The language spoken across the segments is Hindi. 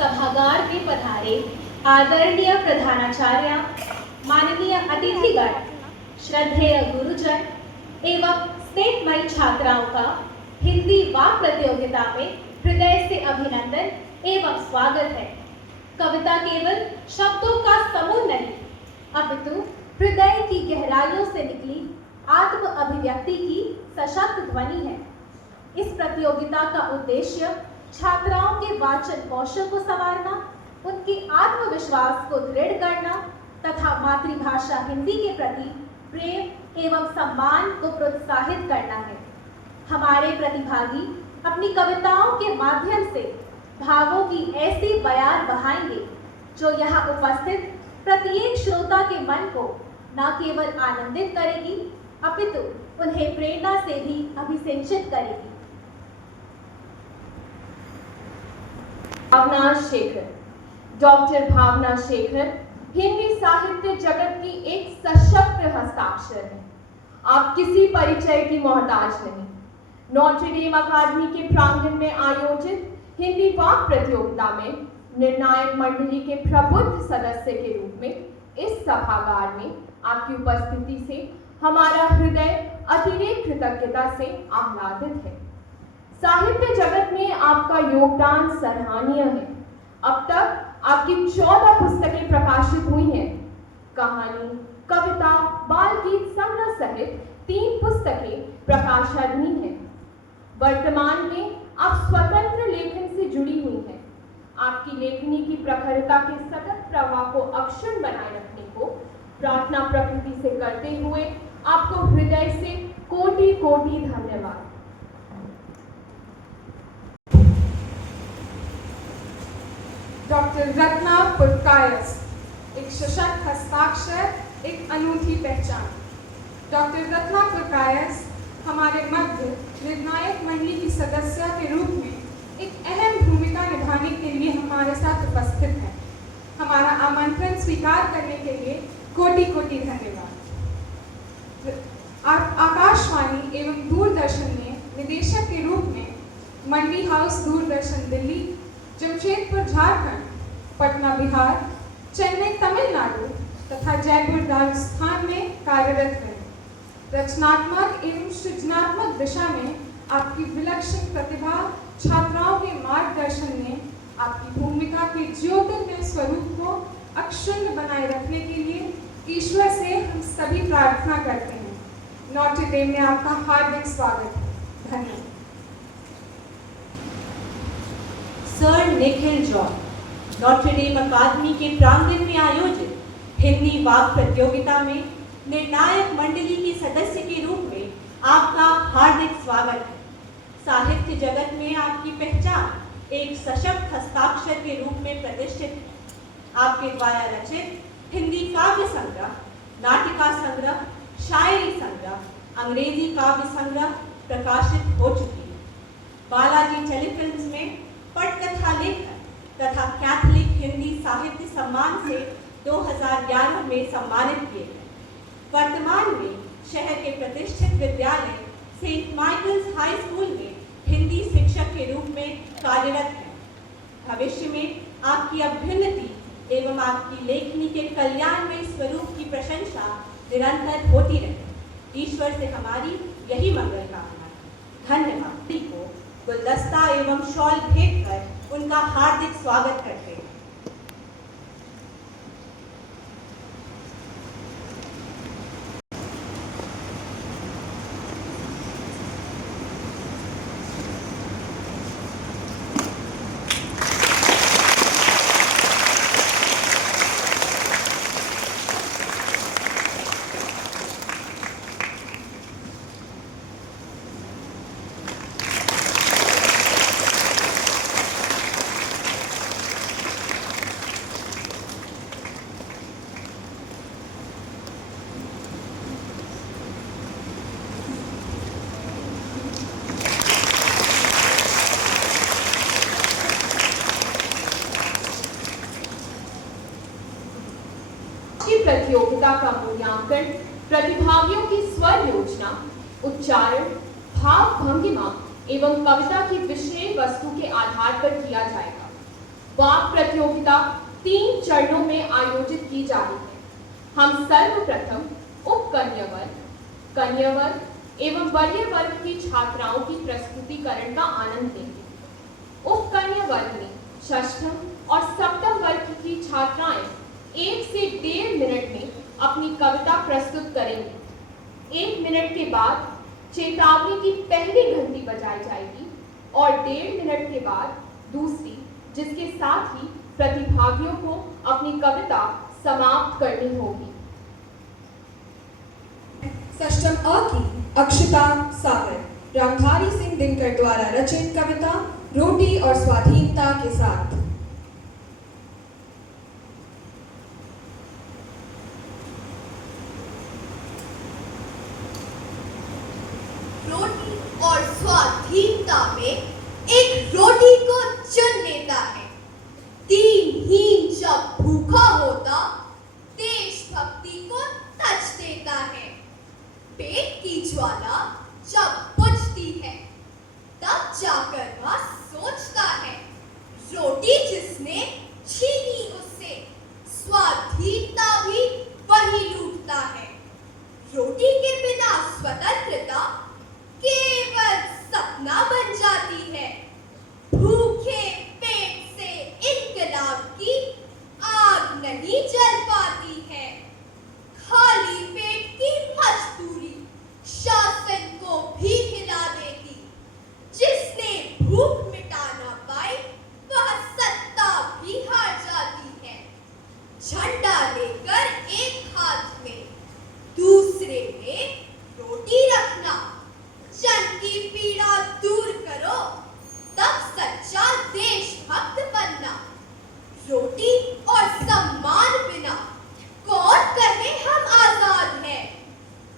सभागार में पधारे आदरणीय प्रधानाचार्य, माननीय अतिथिगण, श्रद्धेय गुरुजन एवं स्नेहमयी छात्राओं का हिंदी वाक् प्रतियोगिता में हृदय से अभिनंदन एवं स्वागत है। कविता केवल शब्दों का समूह नहीं, अपितु हृदय की गहराइयों से निकली आत्म अभिव्यक्ति की सशक्त ध्वनि है। इस प्रतियोगिता का उद्देश्य छात्राओं के वाचन कौशल को संवारना, उनके आत्मविश्वास को दृढ़ करना तथा मातृभाषा हिंदी के प्रति प्रेम एवं सम्मान को प्रोत्साहित करना है। हमारे प्रतिभागी अपनी कविताओं के माध्यम से भावों की ऐसी बयान बहाएंगे जो यहाँ उपस्थित प्रत्येक श्रोता के मन को न केवल आनंदित करेगी अपितु उन्हें प्रेरणा से भी अभिसिंचित करेगी। भावना शेखर, डॉक्टर भावना शेखर हिंदी साहित्य जगत की एक सशक्त हस्ताक्षर है। आप किसी परिचय की मोहताज नहीं। नॉटर डेम अकादमी के प्रांगण में आयोजित हिंदी वाक् प्रतियोगिता में निर्णायक मंडली के प्रबुद्ध सदस्य के रूप में इस सभागार में आपकी उपस्थिति से हमारा हृदय अतिरेक कृतज्ञता से आह्लादित है। साहित्य जगत में आपका योगदान सराहनीय है। अब तक आपकी 14 पुस्तकें प्रकाशित हुई हैं। कहानी, कविता, बाल गीत संग्रह सहित 3 पुस्तकें प्रकाशाधीन हैं। वर्तमान में आप स्वतंत्र लेखन से जुड़ी हुई हैं। आपकी लेखनी की प्रखरता के सतत प्रवाह को अक्षुण्ण बनाए रखने को प्रार्थना प्रकृति से करते हुए आपको हृदय से कोटि कोटि धन्यवाद। डॉक्टर रत्ना पुरकायस, एक सशक्त हस्ताक्षर, एक अनूठी पहचान। डॉक्टर रत्ना पुरकायस हमारे मध्य निर्णायक मंडली की सदस्य के रूप में एक अहम भूमिका निभाने के लिए हमारे साथ उपस्थित हैं। हमारा आमंत्रण स्वीकार करने के लिए कोटि कोटि धन्यवाद। आकाशवाणी एवं दूरदर्शन में निदेशक के रूप में मंडी हाउस दूरदर्शन दिल्ली, जमशेदपुर झारखंड, पटना बिहार, चेन्नई तमिलनाडु तथा जयपुर राजस्थान में कार्यरत हैं। रचनात्मक एवं सृजनात्मक दिशा में आपकी विलक्षण प्रतिभा छात्राओं के मार्गदर्शन ने आपकी भूमिका के ज्योतिर्मय स्वरूप को अक्षुण्ण बनाए रखने के लिए ईश्वर से हम सभी प्रार्थना करते हैं। नॉटर डेम में आपका हार्दिक स्वागत है। धन्यवाद। सर निखिल जॉन, नॉटर डेम अकादमी के प्रांगण में आयोजित हिंदी वाक् प्रतियोगिता में निर्णायक मंडली की सदस्य के रूप में आपका हार्दिक स्वागत है। साहित्य जगत में आपकी पहचान एक सशक्त हस्ताक्षर के रूप में प्रतिष्ठित है। आपके द्वारा रचित हिंदी काव्य संग्रह, नाटिका संग्रह, शायरी संग्रह, अंग्रेजी काव्य संग्रह प्रकाशित हो चुकी है। बालाजी टेलीफिल्म्स में पटकथा लेखक तथा कैथोलिक हिंदी साहित्य सम्मान से 2011 में सम्मानित किए गए। वर्तमान में शहर के प्रतिष्ठित विद्यालय सेंट माइकल्स हाई स्कूल में हिंदी शिक्षक के रूप में कार्यरत हैं। भविष्य में आपकी अभ्युन्नति एवं आपकी लेखनी के कल्याणमय स्वरूप की प्रशंसा निरंतर होती रहे। ईश्वर से हमारी यही मंगल कामना है। धन्यवाद। को गुलदस्ता एवं शॉल भेंट कर उनका हार्दिक स्वागत करते हैं। प्रतियोगिता का मूल्यांकन प्रतिभागियों की स्वर योजना, उच्चारण, भाव भंगिमा एवं कविता की विषय वस्तु के आधार पर किया जाएगा। वाक प्रतियोगिता 3 चरणों में आयोजित की जा रही है। हम सर्वप्रथम कन्या वर्ग एवं वरीय वर्ग की छात्राओं की प्रस्तुतिकरण का आनंद लेंगे। कन्या वर्ग में षष्ठम और सप्तम वर्ग की छात्राएं 1 से 1.5 मिनट में अपनी कविता प्रस्तुत करेंगी। 1 मिनट के बाद चेतावनी की पहली घंटी बजाई जाएगी और 1.5 मिनट के बाद दूसरी, जिसके साथ ही प्रतिभागियों को अपनी कविता समाप्त करनी होगी। षष्ठम अ की अक्षता सागर रामधारी सिंह दिनकर द्वारा रचित कविता रोटी और स्वाधीनता के साथ। रोटी और स्वाधीनता में एक रोटी को चुन लेता है। दीनहीन जब भूखा होता देशभक्ति को तज देता है। पेट की ज्वाला जब बुझती है तब जाकर वह सोचता है, रोटी जिसने छीनी उससे स्वाधीनता भी वही लूटता है। रोटी के बिना स्वतंत्रता केवल सपना बन जाती है। भूखे पेट से इनकलाब की आग नहीं जल पाती है। खाली पेट की मजदूरी शासन को भी हिला देती। जिसने भूख मिटा ना पाई वह सत्ता भी हार जाती है। झंडा लेकर एक हाथ में दूसरे में रोटी रखना, जन की पीड़ा दूर करो तब सच्चा देशभक्त बनना। रोटी और सम्मान बिना कौन कहे हम आजाद हैं।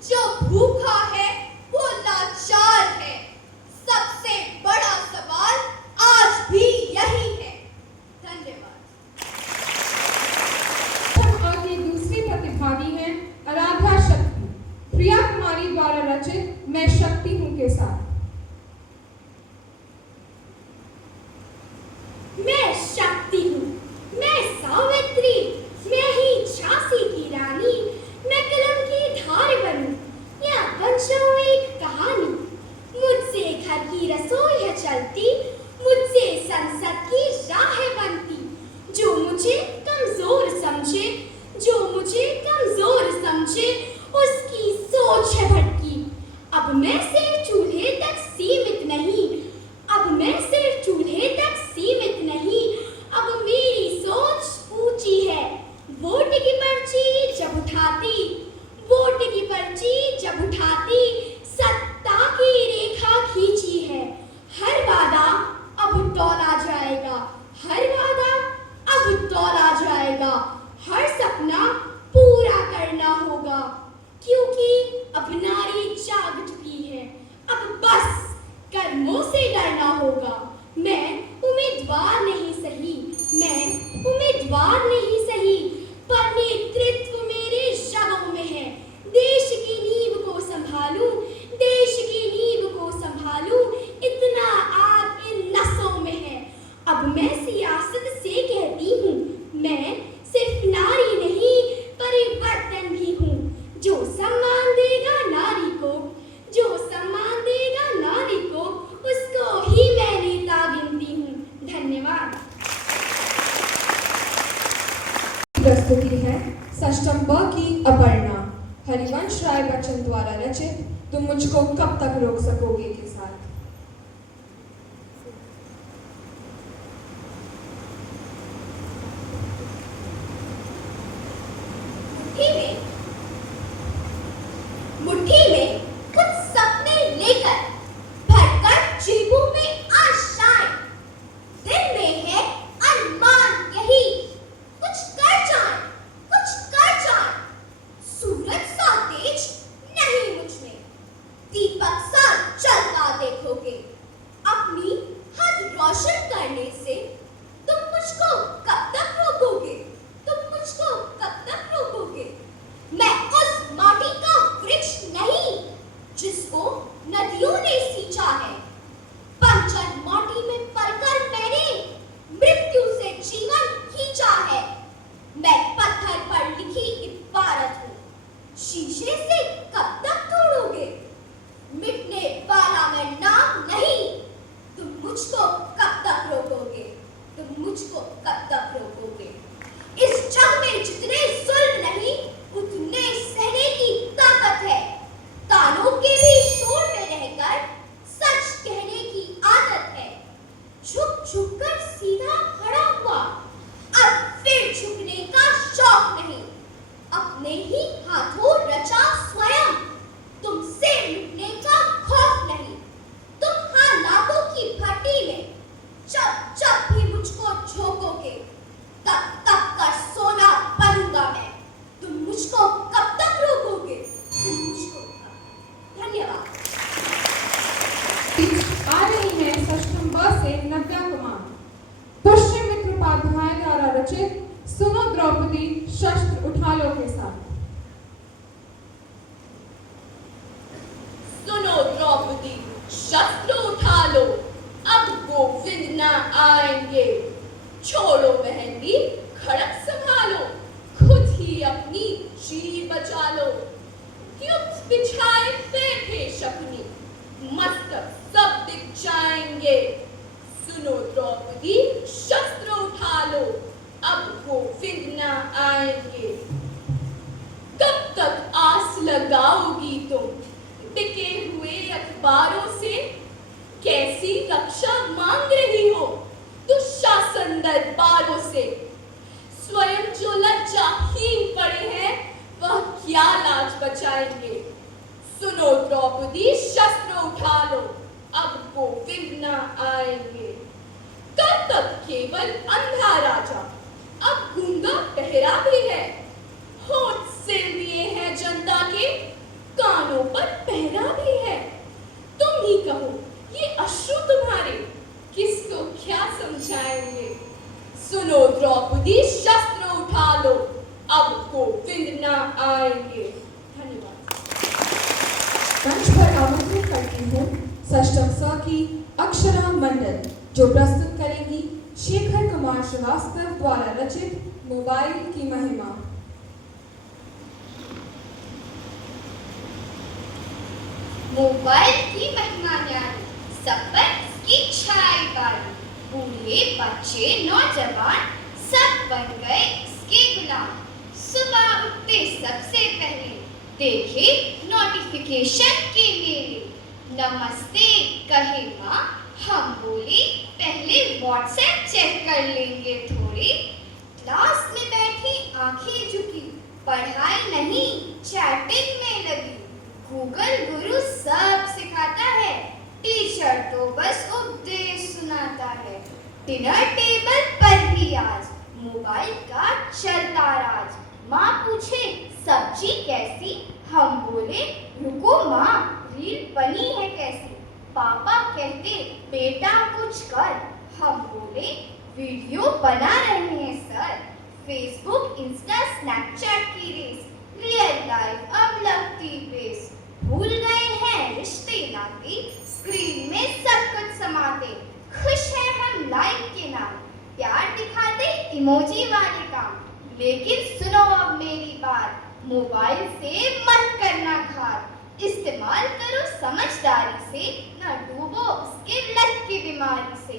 जो भूखा है वो लाचार है। सबसे बड़ा सवाल आज भी यही है। धन्यवाद। की दूसरी प्रतिभागी हैं आराध्या शक्ति प्रिया कुमारी द्वारा रचित मैं शक्ति हूँ के साथ। मैं शक्ति हूँ, मैं सावित्री, मैं ही झांसी की रानी, मैं कलम की धार बनूं या बन जाऊं एक कहानी। मुझसे घर की रसोई है चलती, मुझसे संसद की राह है बनती। जो मुझे कमजोर समझे, जो मुझे कमजोर समझे, उसकी सोच है भटकी। अब मैं सिर्फ चूल्हे तक सीमित नहीं, अब मैं सिर्फ चूल्हे तक सीमित नहीं, अब मेरी सोच ऊंची है। वोट की पर्ची जब उठाती, वोट की पर्ची जब उठाती, सत्ता की रेखा खींची है। हर वादा अब तौला जाएगा, हर वादा अब तौला जाएगा, हर सपना पूरा करना होगा। क्योंकि अब नारी जाग चुकी है, अब बस कर्मों से डरना होगा। मैं उम्मीदवार नहीं सही, मैं उम्मीदवार नहीं सही, पर नेतृत्व मेरे शवों में है। देश की नींव को संभालूं, देश की नींव को संभालूं, इतना आग इन नसों में है। अब मैं सियासत से कहती हूँ, मैं सिर्फ नारी नहीं परिवर्तन भी हूँ। जो सम्मान देगा नारी को, जो सम्मान देगा नारी को, उसको ही मैं नेता गिनती हूँ। धन्यवाद। प्रस्तुति है षष्ठम ब की अपर्णा हरिवंश राय बच्चन द्वारा रचित तुम मुझको कब तक रोक सकोगे के साथ। मुट्ठी में कुछ सपने लेकर भरकर जेबों में आशाएं, दिल में है अरमान यही, कुछ कर जाएं, कुछ कर जाएं। सूरज सा तेज नहीं मुझ में, दीपक सा जलता इन्हीं हाथों रचा स्वयं। तुमसे मिटने का खौफ नहीं। तुम हालातों की भट्टी में जब जब भी मुझको झोंकोगे तब तब का सोना बनूंगा मैं। तुम मुझको कब तक रोकोगे? तुम मुझको कब? धन्यवाद। आ रही है सष्टम ब से नव्या कुमार। पुष्यमित्र उपाध्याय द्वारा रचित सुनो द्रौपदी शस्त्र उठा लो के साथ। सुनो द्रौपदी शस्त्र उठा लो, अब गोविंद न आएंगे। छोड़ो मेहंदी खड़क संभालो, खुद ही अपनी जी बचा लो। युद्ध बिछाए बैठे शकुनी, मस्तक सब दिख जाएंगे। सुनो द्रौपदी शस्त्र उठा लो, अब गोविंद न आएंगे। कब तक आस लगाओगी तुम बिके हुए अखबारों से? कैसी रक्षा मांग रही हो दुशासन दरबारों से? स्वयं जो लज्जाहीन पड़े हैं वह क्या लाज बचाएंगे? सुनो द्रौपदी शस्त्र उठा लो, अब गोविंद न आएंगे। कब तक केवल अंधा राजा, अब गूंगा पहरा भी है। होठ सिल दिए हैं जनता के, कानों पर पहरा भी है। तुम ही कहो ये अश्रु तुम्हारे किसको क्या समझाएंगे? सुनो द्रौपदी शस्त्र उठा लो, अब गोविंद न आएंगे। धन्यवाद। मंच पर आमंत्रित करती हूँ सष्टम स की अक्षरा मंडल, जो प्रस्तुत करेंगी शेखर कुमार श्रीवास्तव द्वारा रचित मोबाइल की महिमा। मोबाइल की महिमा न्यारी, सब पर इसकी छाई बारी। बूढ़े बच्चे नौजवान सब बन गए इसके गुलाम। सुबह उठते सबसे पहले देखे नोटिफिकेशन के मेरे। नमस्ते कहे माँ, हम बोले पहले व्हाट्सएप चेक कर लेंगे थोड़ी। क्लास में बैठी आंखें झुकी, पढ़ाई नहीं चैटिंग में लगी। गूगल गुरु सब सिखाता है, टीचर तो बस उपदेश सुनाता है। डिनर टेबल पर भी आज मोबाइल का चलता राज। माँ पूछे सब्जी कैसी, हम बोले रुको माँ रील बनी है कैसी। पापा कहते बेटा कुछ कर, हम बोले वीडियो बना रहे हैं सर। फेसबुक इंस्टा स्नैपचैट की रेस, रियल लाइफ अब लगती बेस। भूल गए हैं रिश्ते नाते, स्क्रीन में सब कुछ समाते। खुश हैं हम लाइक के नाम, प्यार दिखाते इमोजी वाले काम। लेकिन सुनो अब मेरी बात, मोबाइल से मत करना घात। इस्तेमाल करो समझदारी से, न डूबो उसके लत की बीमारी से।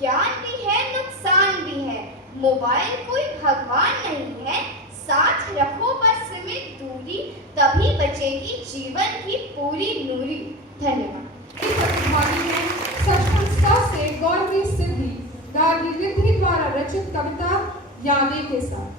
ज्ञान भी है नुकसान भी है, मोबाइल कोई भगवान नहीं है। साथ रखो बस सीमित दूरी, तभी बचेगी जीवन की पूरी नूरी। धन्यवाद। इस प्रतिभागी में सष्टम स से गौरवी सिद्धि गार्गी रिद्धि द्वारा रचित कविता यादें के साथ।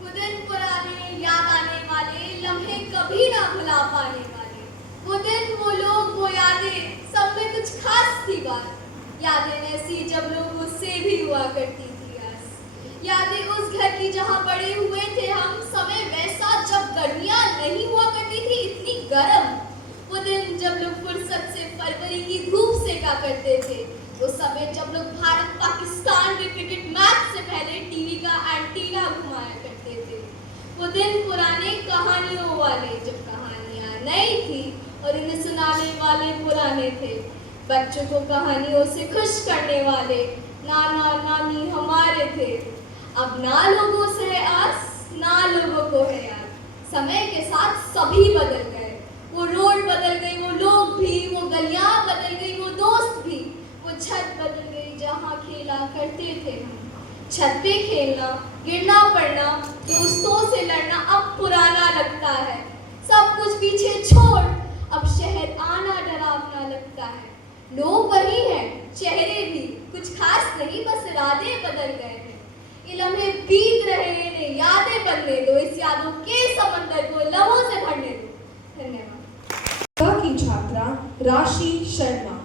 वो दिन पुराने याद आने वाले, लम्हे कभी ना भुला पाने वाले। वो दिन वो लोग वो यादें, सब में कुछ खास थी बात। यादें ऐसी जब लोगों से भी हुआ करती थी आस। यादें उस घर की जहाँ बड़े हुए थे हम, समय वैसा जब गर्मियाँ नहीं हुआ करती थी इतनी गर्म। वो दिन जब लोग फुर्सत से फरवरी की धूप सेका करते थे। वो समय जब लोग भारत पाकिस्तान के क्रिकेट मैच से पहले टीवी का एंटीना घुमाया करते थे। वो दिन पुराने कहानियों वाले, जब कहानियाँ नई थी और इन्हें सुनाने वाले पुराने थे। बच्चों को कहानियों से खुश करने वाले नाना नानी हमारे थे। अब ना लोगों से है आस, ना लोगों को है याद। समय के साथ सभी बदल गए, वो रोड बदल गई, वो लोग भी, वो गलियां बदल गई, वो दोस्त भी। वो छत बदल गई जहाँ खेला करते थे हम। छत पे खेलना, गिरना पड़ना, दोस्तों से लड़ना अब पुराना लगता है। सब कुछ पीछे छोड़ अब शहर आना डरावना लगता है। लोग वही हैं, चेहरे भी कुछ खास नहीं, बस इरादे बदल गए हैं। ये लम्हे बीत रहे इन्हें यादें बनने दो, इस यादों के समंदर को लम्हों से भरने दो। धन्यवाद। की छात्रा राशि शर्मा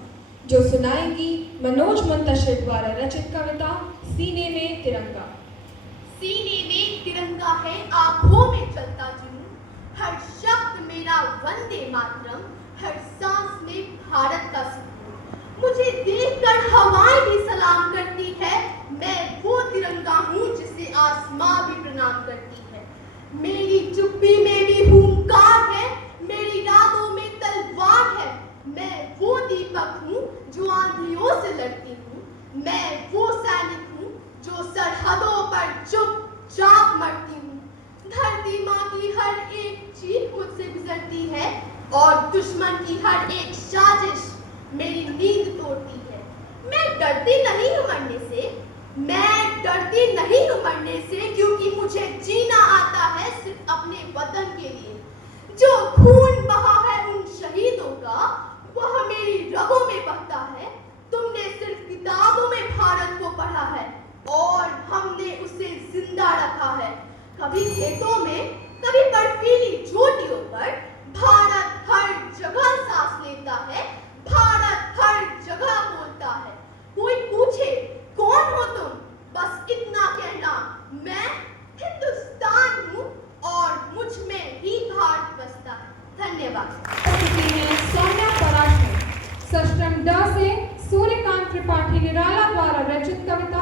जो सुनाएगी मनोज मुंतशिर द्वारा रचित कविता सीने में तिरंगा। सीने में तिरंगा है, आंखों में चलता जुनून, हर शब्द मेरा वंदे मातरम, हर सांस में भारत का सुकून। मुझे देखकर हवाएं भी सलाम करती है, मैं वो तिरंगा हूँ जिसे आसमां भी प्रणाम करती है। मेरी चुप्पी में भी हुंकार है, मेरी रातों में तलवार है। मैं वो दीपक हूँ जो आंधियों से लड़ती हूँ, मैं वो सैनिक हूँ जो सरहदों पर चुपचाप मरती हूँ। धरती माँ की हर एक चीख मुझसे गुजरती है और दुश्मन की हर एक साजिश मेरी नींद तोड़ती है। मैं डरती नहीं हूँ मरने से, मैं डरती नहीं हूँ मरने से, क्योंकि मुझे जीना आता है सिर्फ अपने वतन के लिए। जो खून बहा है उन शहीदों का, वह मेरी रगों में बहता है। तुमने सिर्फ किताबों में भारत को पढ़ा है और हमने उसे जिंदा रखा है। कभी खेतों में, कभी बर्फीली चोटियों पर, भारत हर जगह सांस लेता है, भारत हर जगह बोलता है। कोई पूछे कौन हो तुम, बस इतना कहना, मैं हिंदुस्तान हूँ और मुझ में ही भारत बसता है। धन्यवाद। सौम्या पराशर सष्टम ड से सूर्यकांत त्रिपाठी निराला द्वारा रचित कविता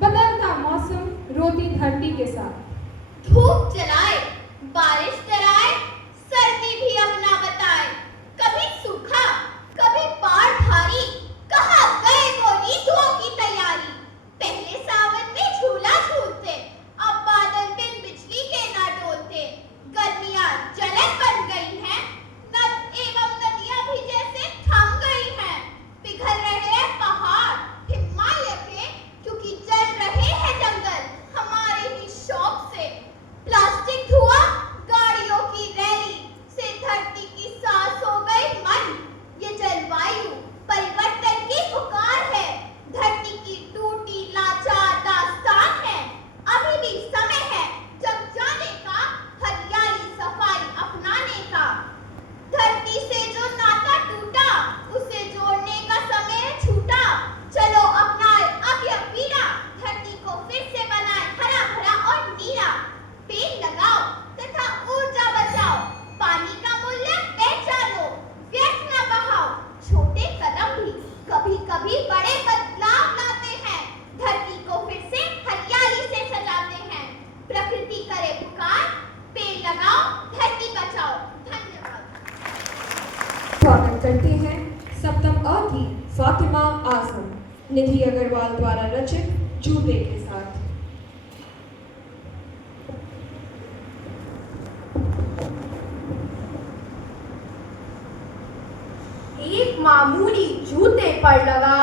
बदलता मौसम रोती धरती के साथ। धूप जलाए, बारिश डराए, सर्दी भी अपना बताए, कभी सूखा, कभी बाढ़ भारी, कहाँ गए वो ऋतुओं की तैयारी। पहले सावन में झूला झूलते, अब बादल बिन बिजली के ना डोलते। गर्मियाँ जलन बन गई हैं, नद एवं नदियाँ भी जैसे थम गई हैं। पिघल रहे हैं पहाड़ हिमालय के, क्योंकि जल रहे हैं जंगल हमारे ही शौक से। प्लास्टिक धुआं, गाड़ियों की रैली से धरती की सांस हो गई मन। ये जलवायु परिवर्तन की पुकार है, धरती की टूटी लाचार दास्तान है। अभी भी समय है जग जाने का, हरियाली सफाई अपनाने का। धरती से जो नाता टूटा, उसे जोड़ने का समय छूटा। चलो अपनाए अब यह पीड़ा, धरती को फिर से बनाए हरा भरा और नीरा। पेड़ लगाओ तथा ऊर्जा बचाओ, पानी का मूल्य पहचानो, व्यर्थ न बहाओ। छोटे कदम भी कभी कभी बड़े बदलाव लाते हैं, धरती को फिर से हरियाली से सजाते हैं। प्रकृति करे पुकार, पेड़ लगाओ, धरती बचाओ। धन्यवाद। स्वागत करते हैं सप्तम अ की फातिमा आजम निधि अग्रवाल द्वारा रचित जूते के साथ। एक मामूली जूते पर लगा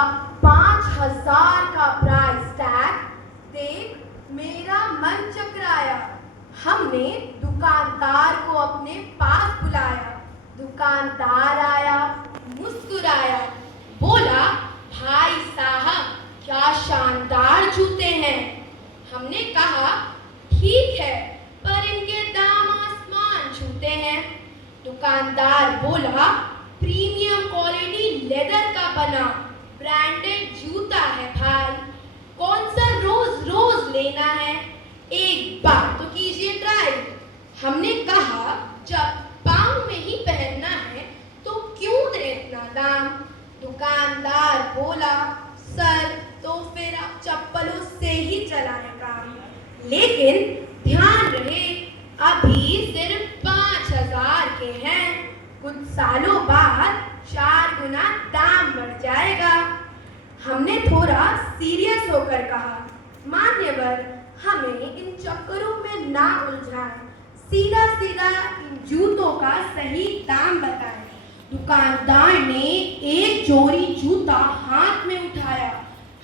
5000 का प्राइस टैग देख मेरा मन चकराया। हमने दुकानदार को अपने पास बुलाया। दुकानदार आया, मुस्कुराया, बोला भाई साहब क्या शानदार जूते हैं। हमने कहा ठीक है, पर इनके दाम आसमान छूते हैं। दुकानदार बोला प्रीमियम क्वालिटी लेदर का बना ब्रांडेड जूता है भाई, कौन सा रोज रोज लेना है, एक बार तो कीजिए ट्राई। हमने कहा जब पाँव में ही पहनना है तो क्यों दे इतना दाम। दुकानदार बोला सर तो फिर आप चप्पलों से ही चलाएं काम, लेकिन ध्यान रहे अभी सिर्फ 5000 के हैं, कुछ सालों बाद 4 गुना दाम बढ़ जाएगा। हमने थोड़ा सीरियस होकर कहा मान्यवर हमें इन चक्करों में ना उलझाएं, सीधा सीधा इन जूतों का सही दाम बताएं। दुकानदार ने एक जोड़ी जूता हाथ में उठाया,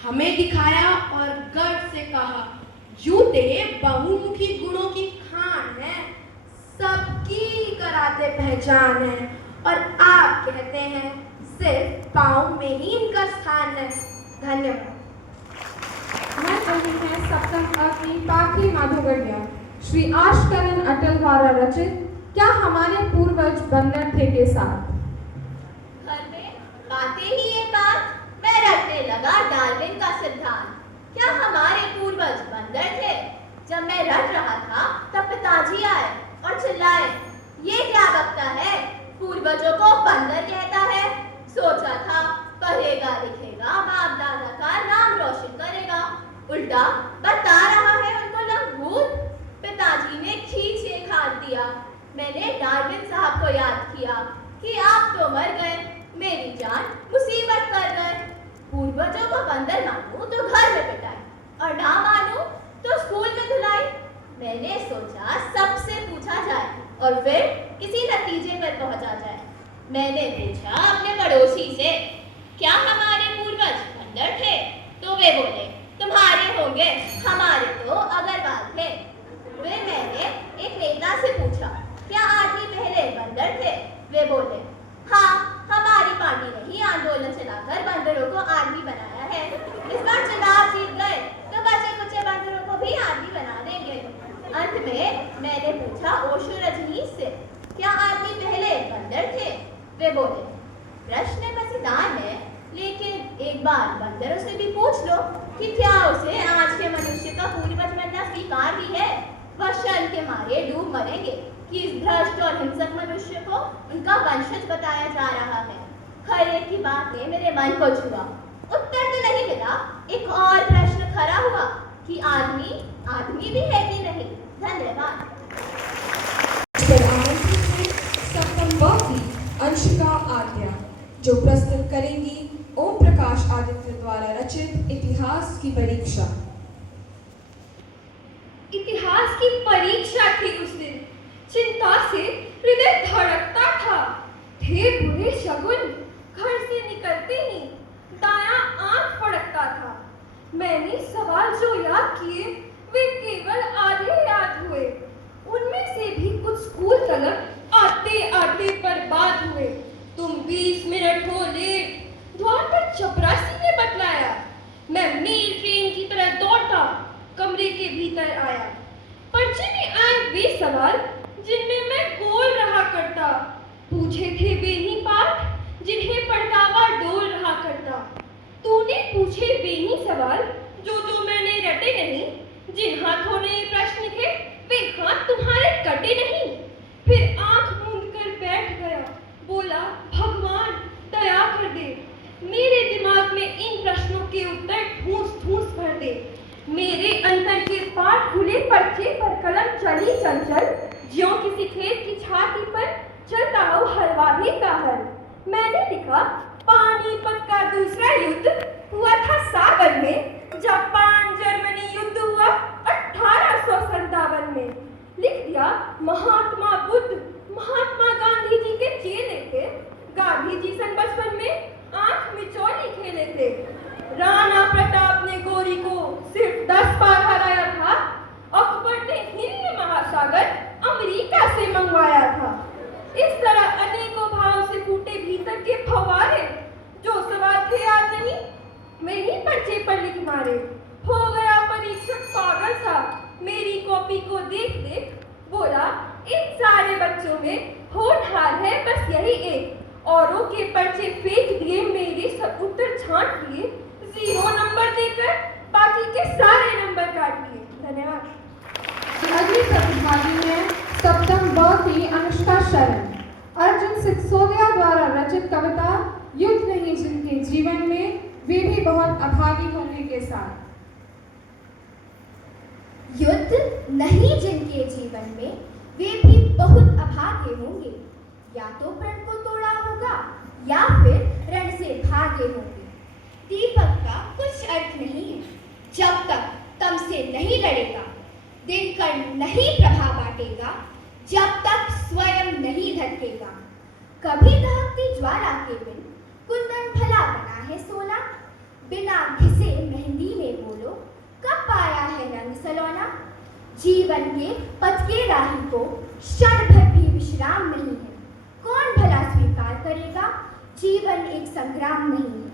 हमें दिखाया और गर्व से कहा जूते बहुमुखी गुणों की खान है, सबकी कराते पहचान है, और आप कहते हैं सिर्फ पाँव में ही इनका स्थान है। धन्यवाद। रही हैं सप्तम अ की पाखी माधुगढ़िया श्री आशकरण अटल द्वारा रचित क्या हमारे पूर्वज बंदर थे के साथ। घर में बातें ही ये बात मैं रटने लगा डार्विन का सिद्धांत। क्या हमारे पूर्वज बंदर थे? जब मैं रट रहा था तब पिताजी आए और चिल्लाए, ये क्या बकता है, पूर्वजों को बंदर कहता है। सोचा था पढ़ेगा लिखेगा बाप दादा का नाम रोशन करेगा, उल्टा बता रहा है उनको लंगूर। पिताजी ने खींच एक हाथ दिया। मैंने डार्विन साहब को याद किया कि आप तो मर गए, मेरी जान मुसीबत कर गए। पूर्वजों को बंदर मानूं तो घर में पिटाई और ना मानूं तो स्कूल में धुलाई। मैंने सोचा सबसे पूछा जाए और फिर किसी नतीजे पर पहुंचा जाए। मैंने पूछा अपने पड़ोसी से, क्या हमारे पूर्वज बंदर थे? तो वे बोले, तुम्हारे होंगे, हमारे तो अग्रवाल थे। फिर मैंने एक नेता से पूछा, क्या आदमी पहले बंदर थे? वे बोले, हाँ, हमारी पार्टी ने ही आंदोलन चलाकर बंदरों को आदमी बनाया है। इस बार चुनाव जीत गए तो बचे कुचे बंदरों को भी आदमी बना देंगे। अंत में मैंने पूछा ओशो रजनीश से, क्या आदमी पहले बंदर थे? वे बोले, प्रश्न मजेदार है, लेकिन एक बार बंदरों से भी पूछ लो कि क्या उसे आज के मनुष्य का पूर्वज बनना स्वीकार भी है। वह शर्म के मारे डूब मरेंगे कि इस भ्रष्ट और हिंसक मनुष्य को उनका वंशज बताया जा रहा है। खैर की बात ने मेरे मन को छुआ। उत्तर तो नहीं मिला, एक और प्रश्न खड़ा हुआ कि आदमी आदमी भी है कि नहीं। धन्यवाद। सप्तम ब की अंशिका आर्या जो प्रस्तुत करेंगी ओम प्रकाश आदित्य द्वारा रचित इतिहास की परीक्षा। इतिहास की परीक्षा थी उस दिन। चिंता से हृदय धड़कता था। थे बुरे शगुन। घर से निकलते ही दायां आंख फड़कता था। मैंने सवाल जो याद किए वे केवल आधे याद हुए। उनमें से भी कुछ स्कूल तलक आते आते बर्बाद हुए। तुम 20 मिनट हो लेट, द्वार पर चपरासी ने बतलाया। मैं मेल ट्रेन की तरह दौड़ता कमरे के भीतर आया। पर्चे में आए वे सवाल जिनमें मैं गोल रहा करता। पूछे थे वे ही पाठ जिन्हें पढ़तावा डोल रहा करता। तूने पूछे वे ही सवाल जो मैंने रटे नहीं। जिन हाथों ने प्रश्न लिखे वे हाथ तुम्हारे कटे नहीं। फिर आंख मूंद कर बैठ गया, बोला, भगवान दया कर दे, मेरे दिमाग में इन प्रश्नों के उत्तर ठूस ठूस भर दे। मेरे अंतर के पाठ खुले पर्चे पर कलम चली चंचल, ज्यों किसी खेत की छाती पर चलता हो हलवाही का हल। मैंने लिखा, पानीपत का दूसरा युद्ध हुआ था सागर में। जापान जर्मनी युद्ध हुआ 1857 में। लिख दिया, महात्मा बुद्ध महात्मा गांधी जी के चेले थे। गांधी जी सन बचपन में आंख मिचौली खेले थे। राणा प्रताप ने गोरी को सिर्फ 10 बार हराया था। अकबर ने हिंद महासागर अमेरिका से मंगवाया था। इस तरह अनेकों भाव से फूटे भीतर के फव्वारे। जो सवाल थे याद नहीं, वही पर्चे पर लिख मारे। हो गया परीक्षक पागल सा मेरी कॉपी को देख देख। बोला, इन सारे बच्चों में होनहार है बस यही एक। औरों के पर्चे फेंक दिए, मेरे सब उत्तर छांट लिए। 0 नंबर देकर बाकी के सारे नंबर काट लिए। धन्यवाद। अगली प्रतिभागी है सप्तम ब की अनुष्का शरण। अर्जुन सिसोदिया द्वारा रचित कविता युद्ध नहीं जिनके जीवन में वे भी बहुत अभागी होने के साथ। युद्ध नहीं जिनके जीवन में वे भी बहुत अभागे होंगे। या तो प्रण को तोड़ा होगा या फिर रण से भागे होंगे। दीपक का कुछ अर्थ नहीं है जब तक तम से नहीं लड़ेगा। दिनकर नहीं प्रभा बांटेगा जब तक स्वयं नहीं धड़केगा। कभी दहकती ज्वाला के बिन कुंदन भला बना है सोना। बिना घिसे मेहंदी में बोलो कब पाया है रंग सलोना। जीवन के पथ के राही को क्षण भर भी विश्राम नहीं है। कौन भला स्वीकार करेगा जीवन एक संग्राम नहीं है।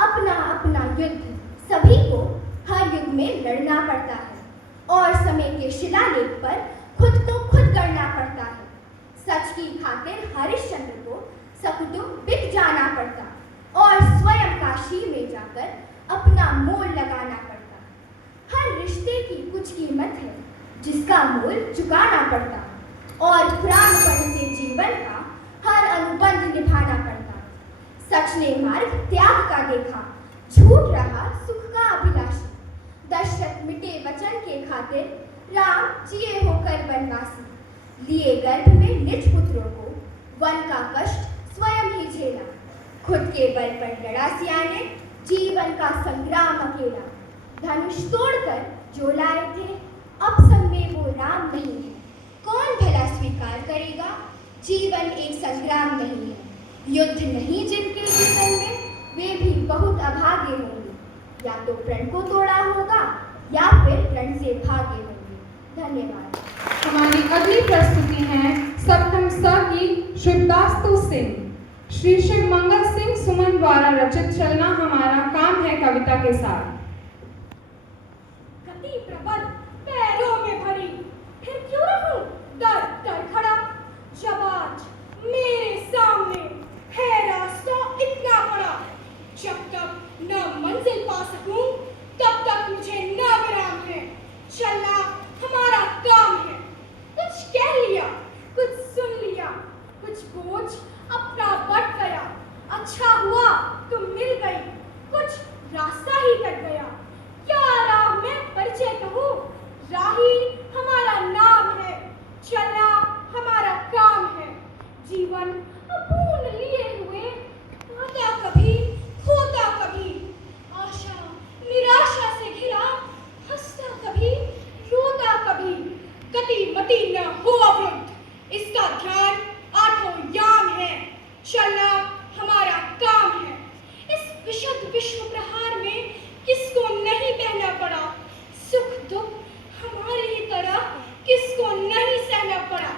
अपना अपना युद्ध सभी को हर युग में लड़ना पड़ता है और समय के शिलालेख पर खुद को खुद गढ़ना पड़ता है। सच की खातिर हरिश्चंद्र को सकुटुम्ब बिक जाना पड़ता और स्वयं काशी में जाकर अपना मोल लगाना पड़ता। हर रिश्ते की कुछ कीमत है जिसका मोल चुकाना पड़ता और प्राणपण से जीवन का हर अनुबंध निभाना पड़ता। सच ने मार्ग त्याग का देखा, झूठ रहा सुख का अभिलाषी। दशरथ मिटे वचन के खातिर राम जिए होकर वनवासी। लिए गर्भ में निज पुत्रों को वन का कष्ट स्वयं ही झेला। खुद के बल पर लड़ा सिया ने जीवन का संग्राम अकेला। धनुष तोड़कर जो लाए थे अब संग में वो राम नहीं है। कौन भला स्वीकार करेगा जीवन एक संग्राम नहीं है। युद्ध नहीं जिनके जीवन में वे भी बहुत अभागे होंगे। या तो प्रण को तोड़ा होगा या फिर प्रण से भागे होंगे। धन्यवाद। हमारी अगली प्रस्तुति है सप्तम स की शिवदास्तु सिंह। श्री शिव मंगल सिंह सुमन द्वारा रचित चलना हमारा काम है कविता के साथ। गति प्रबल पैरों में भरी, फिर क्यों रहूं डर डर खड़ा। जब आज मेरे सामने है रास्ता इतना बड़ा, जब तक न मंजिल पा सकूं तब तक मुझे न विराम है। चलना हमारा काम है। कुछ कह लिया, कुछ सुन लिया, कुछ बोझ अपना बट गया। अच्छा हुआ तुम मिल गई, कुछ रास्ता ही कट गया। क्या राह में परिचय कहूं, राही हमारा नाम है। चलना हमारा काम है। जीवन अपूर्ण लिए हुए, आता कभी खोता कभी। आशा निराशा से घिरा, हंसता कभी रोता कभी। गति मति न हो अवरुद्ध, इसका ध्यान आठों याम है। चलना हमारा काम है। इस विशद विश्व प्रहार में किसको नहीं बहना पड़ा। सुख दुख हमारी ही तरह किसको नहीं सहना पड़ा।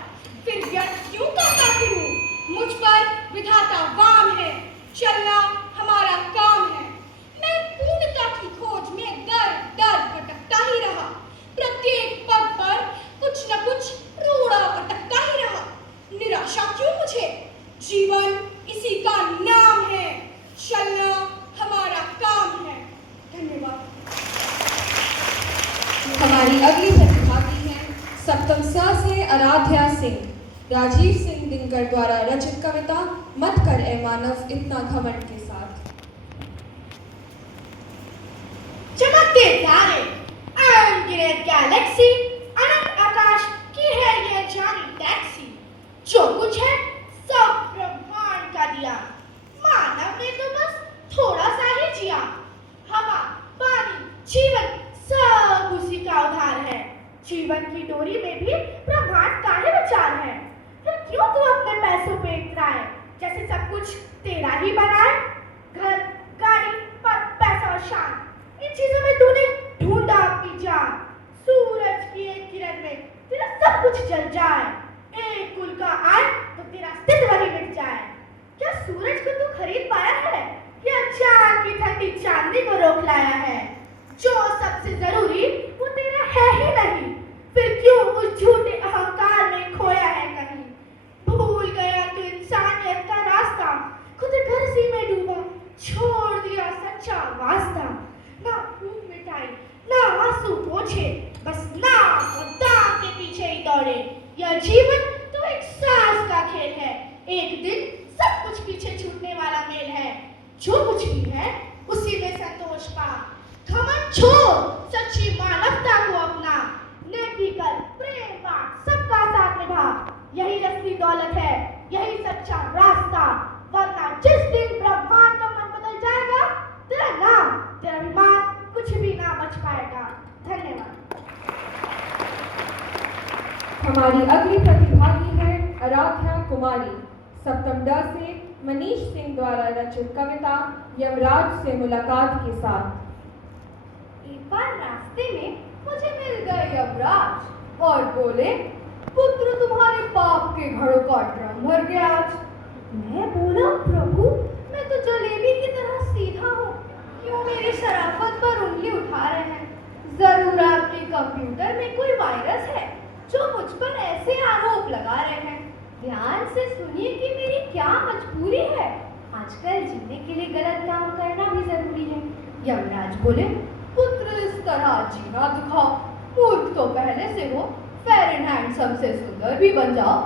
फिर व्यर्थ क्यों करता फिरूं, मुझ पर विधाता वाम है। चलना हमारा काम है। मैं पूर्णता की खोज में दर दर भटकता ही रहा। प्रत्येक पग पर कुछ न कुछ रोड़ा अटकता ही रहा। निराशा क्यों मुझे, जीवन इसी का नाम है। चलना हमारा काम है। धन्यवाद। हमारी अगली प्रतिभागी है सप्तम स से आराध्या सिंह। राजीव सिंह दिनकर द्वारा रचित कविता मत कर ए मानव इतना घमंड के साथ। चमकते तारे, अनगिनत गैलेक्सी, अनंत आकाश की है ये जानी टैक्सी। जो कुछ है सब ब्रह्मांड का दिया, मानव ने तो बस थोड़ा सा ही जिया। हवा पानी जीवन सब उसी का उधार है। जीवन की डोरी में भी ब्रह्मांड का ही विचार है। फिर क्यों तू अपने पैसों पे इतराए, जैसे सब कुछ तेरा ही बनाए। घर गाड़ी पद पैसा और शान, इन चीजों में तूने ढूंढा अपनी जान। सूरज की एक किरण में तेरा सब कुछ जल जाए। एक कुल का आए तो तेरा अस्तित्व ही मिट जाए। क्या सूरज को तू खरीद पाया है या चांद की ठंडी चांदनी को रोक लाया है। जो सबसे जरूरी वो तेरा है ही नहीं, फिर क्यों उस झूठे अहंकार में खोया है कहीं। भूल गया तू इंसानियत का रास्ता, खुद गर्जी में डूबा, छोड़ दिया सच्चा वास्ता। ना भूख मिटाई ना आंसू पोछे, बस नाम और दाम के पीछे ही दौड़े। यह जीवन तो एक सांस का खेल है, एक दिन सब कुछ पीछे छूटने वाला मेल है। जो कुछ भी है उसी में संतोष पा, घमंड छोड़ सच्ची मानवता को अपना। नेकी कर प्रेम बांट सबका साथ निभा, यही असली दौलत है यही सच्चा रास्ता। वरना जिस दिन ब्रह्मांड का मन बदल जाएगा, तेरा नाम तेरा अभिमान कुछ भी ना बच पाएगा। धन्यवाद। हमारी अगली प्रतिभागी है आराध्या कुमारी। सप्तम ड से मनीष सिंह द्वारा रचित कविता यमराज से मुलाकात के साथ। एक बार रास्ते में मुझे मिल गए यमराज और बोले, पुत्र तुम्हारे बाप के घड़ों का ड्रम भर गया आज। मैं बोला, प्रभु मैं तो जलेबी की तरह सीधा हूँ, क्यों मेरी शराफत पर उंगली उठा रहे हैं? जरूर आपके कंप्यूटर में कोई वायरस है जो मुझ पर ऐसे आरोप लगा रहे हैं। ध्यान से सुनिए कि मेरी क्या मजबूरी है। आजकल जीने के लिए गलत काम करना भी जरूरी है। यमराज बोले, पुत्र इस तरह जीना दिखाओ। मूर्ख तो पहले से हो, फेयर एंड हैंडसम से सुंदर भी बन जाओ।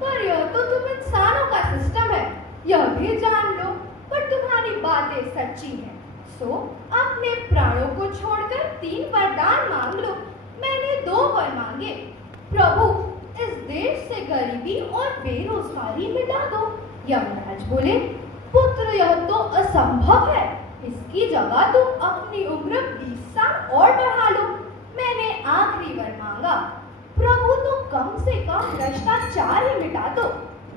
पर यह तो तुम इंसानों का सिस्टम है, यह भी जान लो। पर तुम्हारी बातें सच्ची हैं, सो अपने प्राणों को छोड़कर 3 वरदान मांग लो। मैंने 2 वर मांगे। प्रभु, इस देश से गरीबी और बेरोजगारी मिटा दो। यमराज बोले, पुत्र यह तो असंभव है। इसकी जगह तुम अपनी उम्र 20 साल और बढ़ा लो। मैंने आखिरी वर मांगा। प्रभु, तो कम से कम भ्रष्टाचार ही मिटा दो।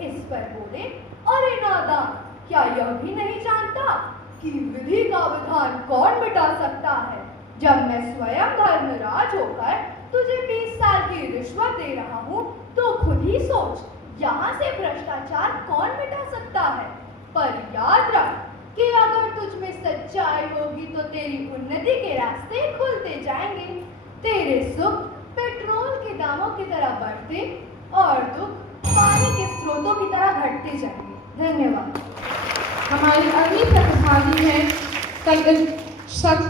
इस पर बोले, अरे नादान, क्या यह भी नहीं जानता कि विधि का विधान कौन मिटा सकता है? जब मैं स्वयं धर्मराज होकर तुझे 20 साल की रिश्वत दे रहा हूँ, तो खुद ही सोच, यहाँ से भ्रष्टाचार कौन मिटा सकता है? पर याद रख कि अगर तुझ में सच्चाई होगी तो तेरी उन्नति के रास्ते खुलते जाएंगे। तेरे सुख पेट्रोल के दामों की तरह बढ़ते और दुख पानी के स्रोतों की तरह घटते जाएंगे। धन्यवाद। हमारी अगली प्रतिभागी है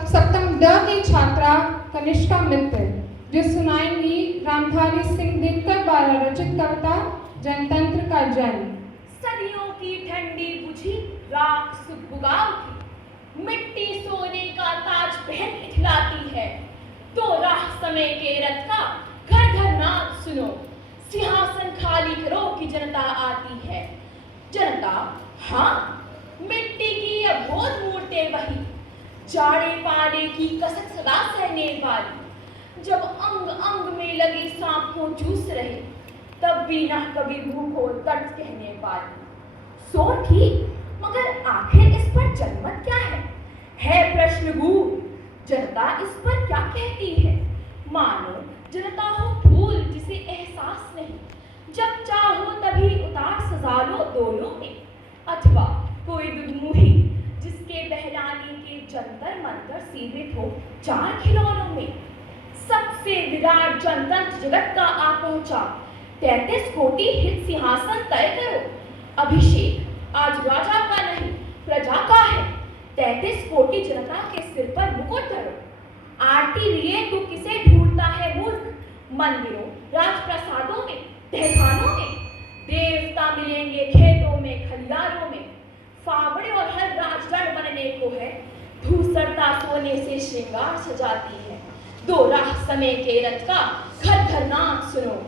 सप्तम ड की छात्रा कनिष्का मित्तल, जो सुनाएंगी रामधारी सिंह दिनकर द्वारा रचित कविता जनतंत्र का जन। सदियों की ठंडी बुझी राख सुबुगाव की, मिट्टी सोने का ताज पहन इठलाती है। तो राह समय के रथ का घर घर नाद सुनो, सिंहासन खाली करो कि जनता आती है। जनता, हाँ, मिट्टी की अबोध मूर्तें वही, जाड़े पाले की कसक सदा सहने वाली। जब अंग अंग में लगे सांप को चूस रहे, तब भी न कभी भूखो दर्द कहने वाली। सो ठीक, मगर आखिर इस पर जनमत क्या है प्रश्न गूढ़। जनता इस पर क्या कहती है? मानो जनता हो फूल जिसे एहसास नहीं, जब चाहो तभी उतार सजा लो दोनों में। अथवा कोई दुधमुही जिसके बहलाने के जंतर मंतर सीमित हो 4 खिलौनों में। सबसे विराट जनतंत्र जगत का आ पहुंचा, 33 कोटि हित सिंहासन तय करो। अभिषेक आज राजा का नहीं प्रजा का है, 33 कोटि जनता के सिर पर मुकुट धरो। आरती लिए तू किसे ढूंढता है मूर्ख, मंदिरों राजप्रसादों में तहखानों में। देवता मिलेंगे खेतों में खलियारों में, फावड़े और हर राजगढ़ बनने को है। धूसरता सोने से श्रृंगार सजाती है। 2 राह समय के रथ का घर घर नाद सुनो,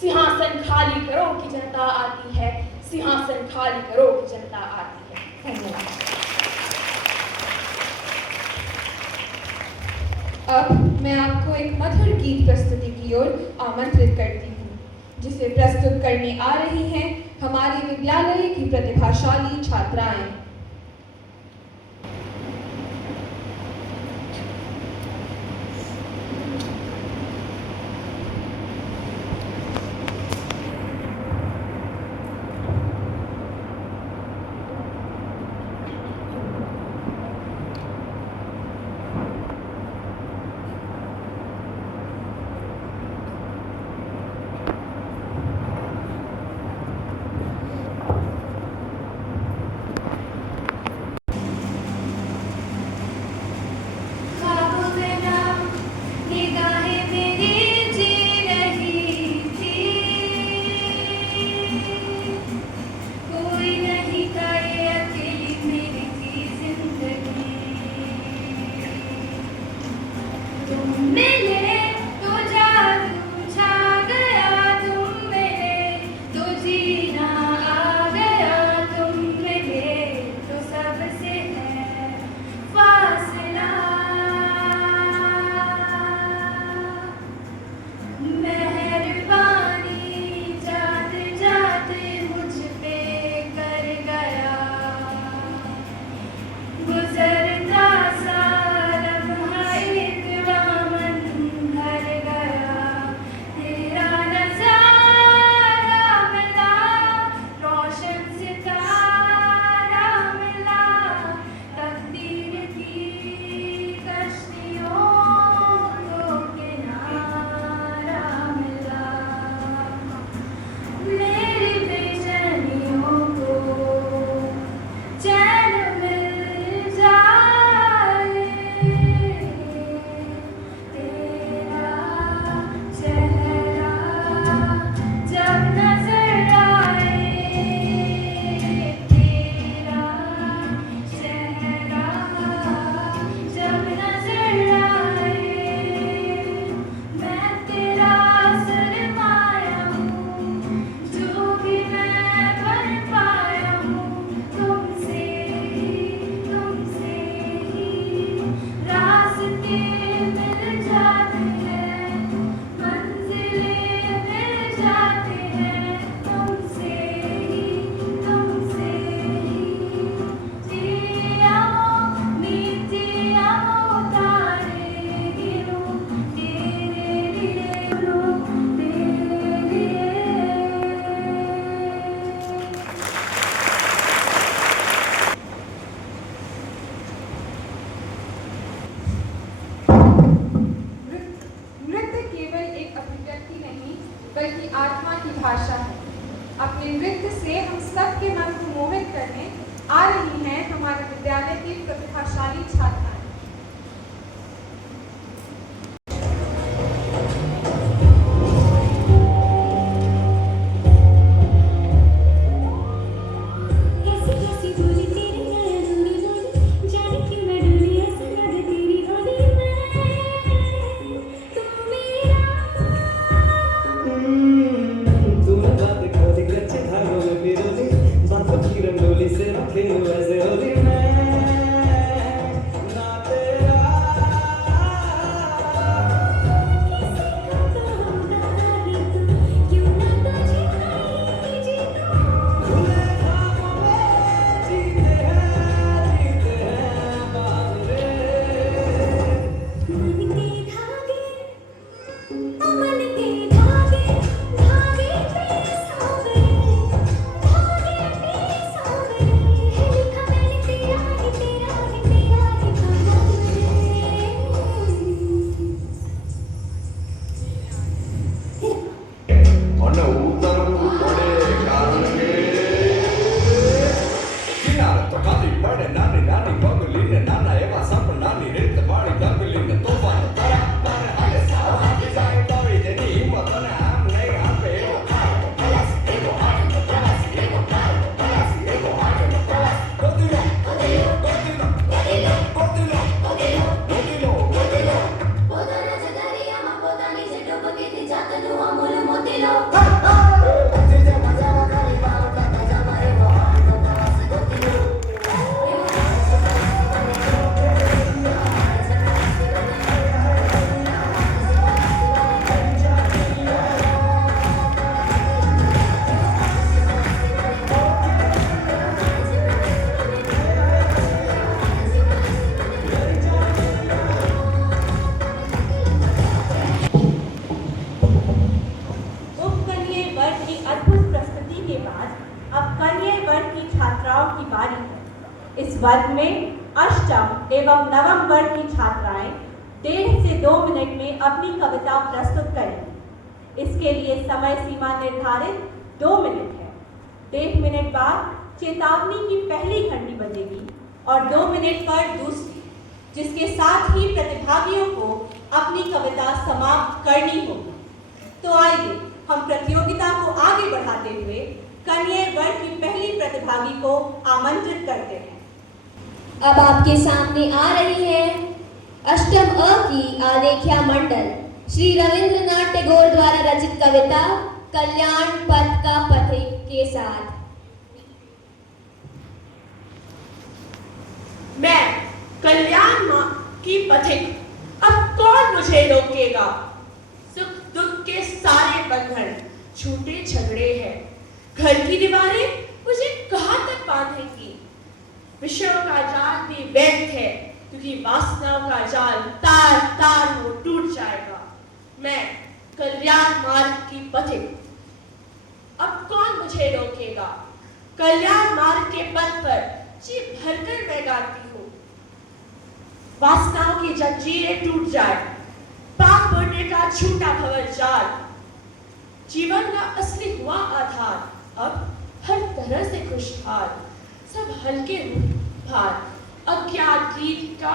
सिंहासन खाली करो कि जनता आती है। सिंहासन खाली करो कि जनता आती है। धन्यवाद। अब मैं आपको एक मधुर गीत प्रस्तुति की ओर आमंत्रित करती हूँ, जिसे प्रस्तुत करने आ रही हैं हमारी विद्यालय की प्रतिभाशाली छात्राएं। अपने नृत्य से हम सब के मन को मोहित करने आ रही हैं हमारे विद्यालय की प्रतिभाशाली छात्राएं। इस वर्ग में अष्टम एवं नवम वर्ग की छात्राएं 1.5 से 2 मिनट में अपनी कविता प्रस्तुत करेंगी। इसके लिए समय सीमा निर्धारित 2 मिनट है। 1.5 मिनट बाद चेतावनी की पहली घंटी बजेगी और 2 मिनट पर दूसरी, जिसके साथ ही प्रतिभागियों को अपनी कविता समाप्त करनी होगी। तो आइए हम प्रतियोगिता को आगे बढ़ाते हुए कन्या वर्ग की पहली प्रतिभागी को आमंत्रित करते हैं। अब आपके सामने आ रही है अष्टम अ की आलेख्या मंडल श्री रविंद्रनाथ टैगोर द्वारा रचित कविता कल्याण पथ का पथिक के साथ। मैं कल्याण की पथिक, अब कौन मुझे रोकेगा? सुख दुख के सारे बंधन छूटे झगड़े हैं, घर की दीवारें मुझे कहां तक बांधेंगी? विषयों का जाल भी व्यर्थ है, क्योंकि वासनाओं का जाल तार तार हो टूट जाएगा। मैं कल्याण मार्ग की पथिक, अब कौन मुझे रोकेगा? कल्याण मार्ग के पथ पर जी भरकर मैं गाती हूँ। वासनाओं की जंजीरें टूट जाए, पाप पुण्य का छूटा भंवर जाल, जीवन का असली हुआ आधार अब हर तरह से खुशहाल। सब हल्के भार, अज्ञात गीत का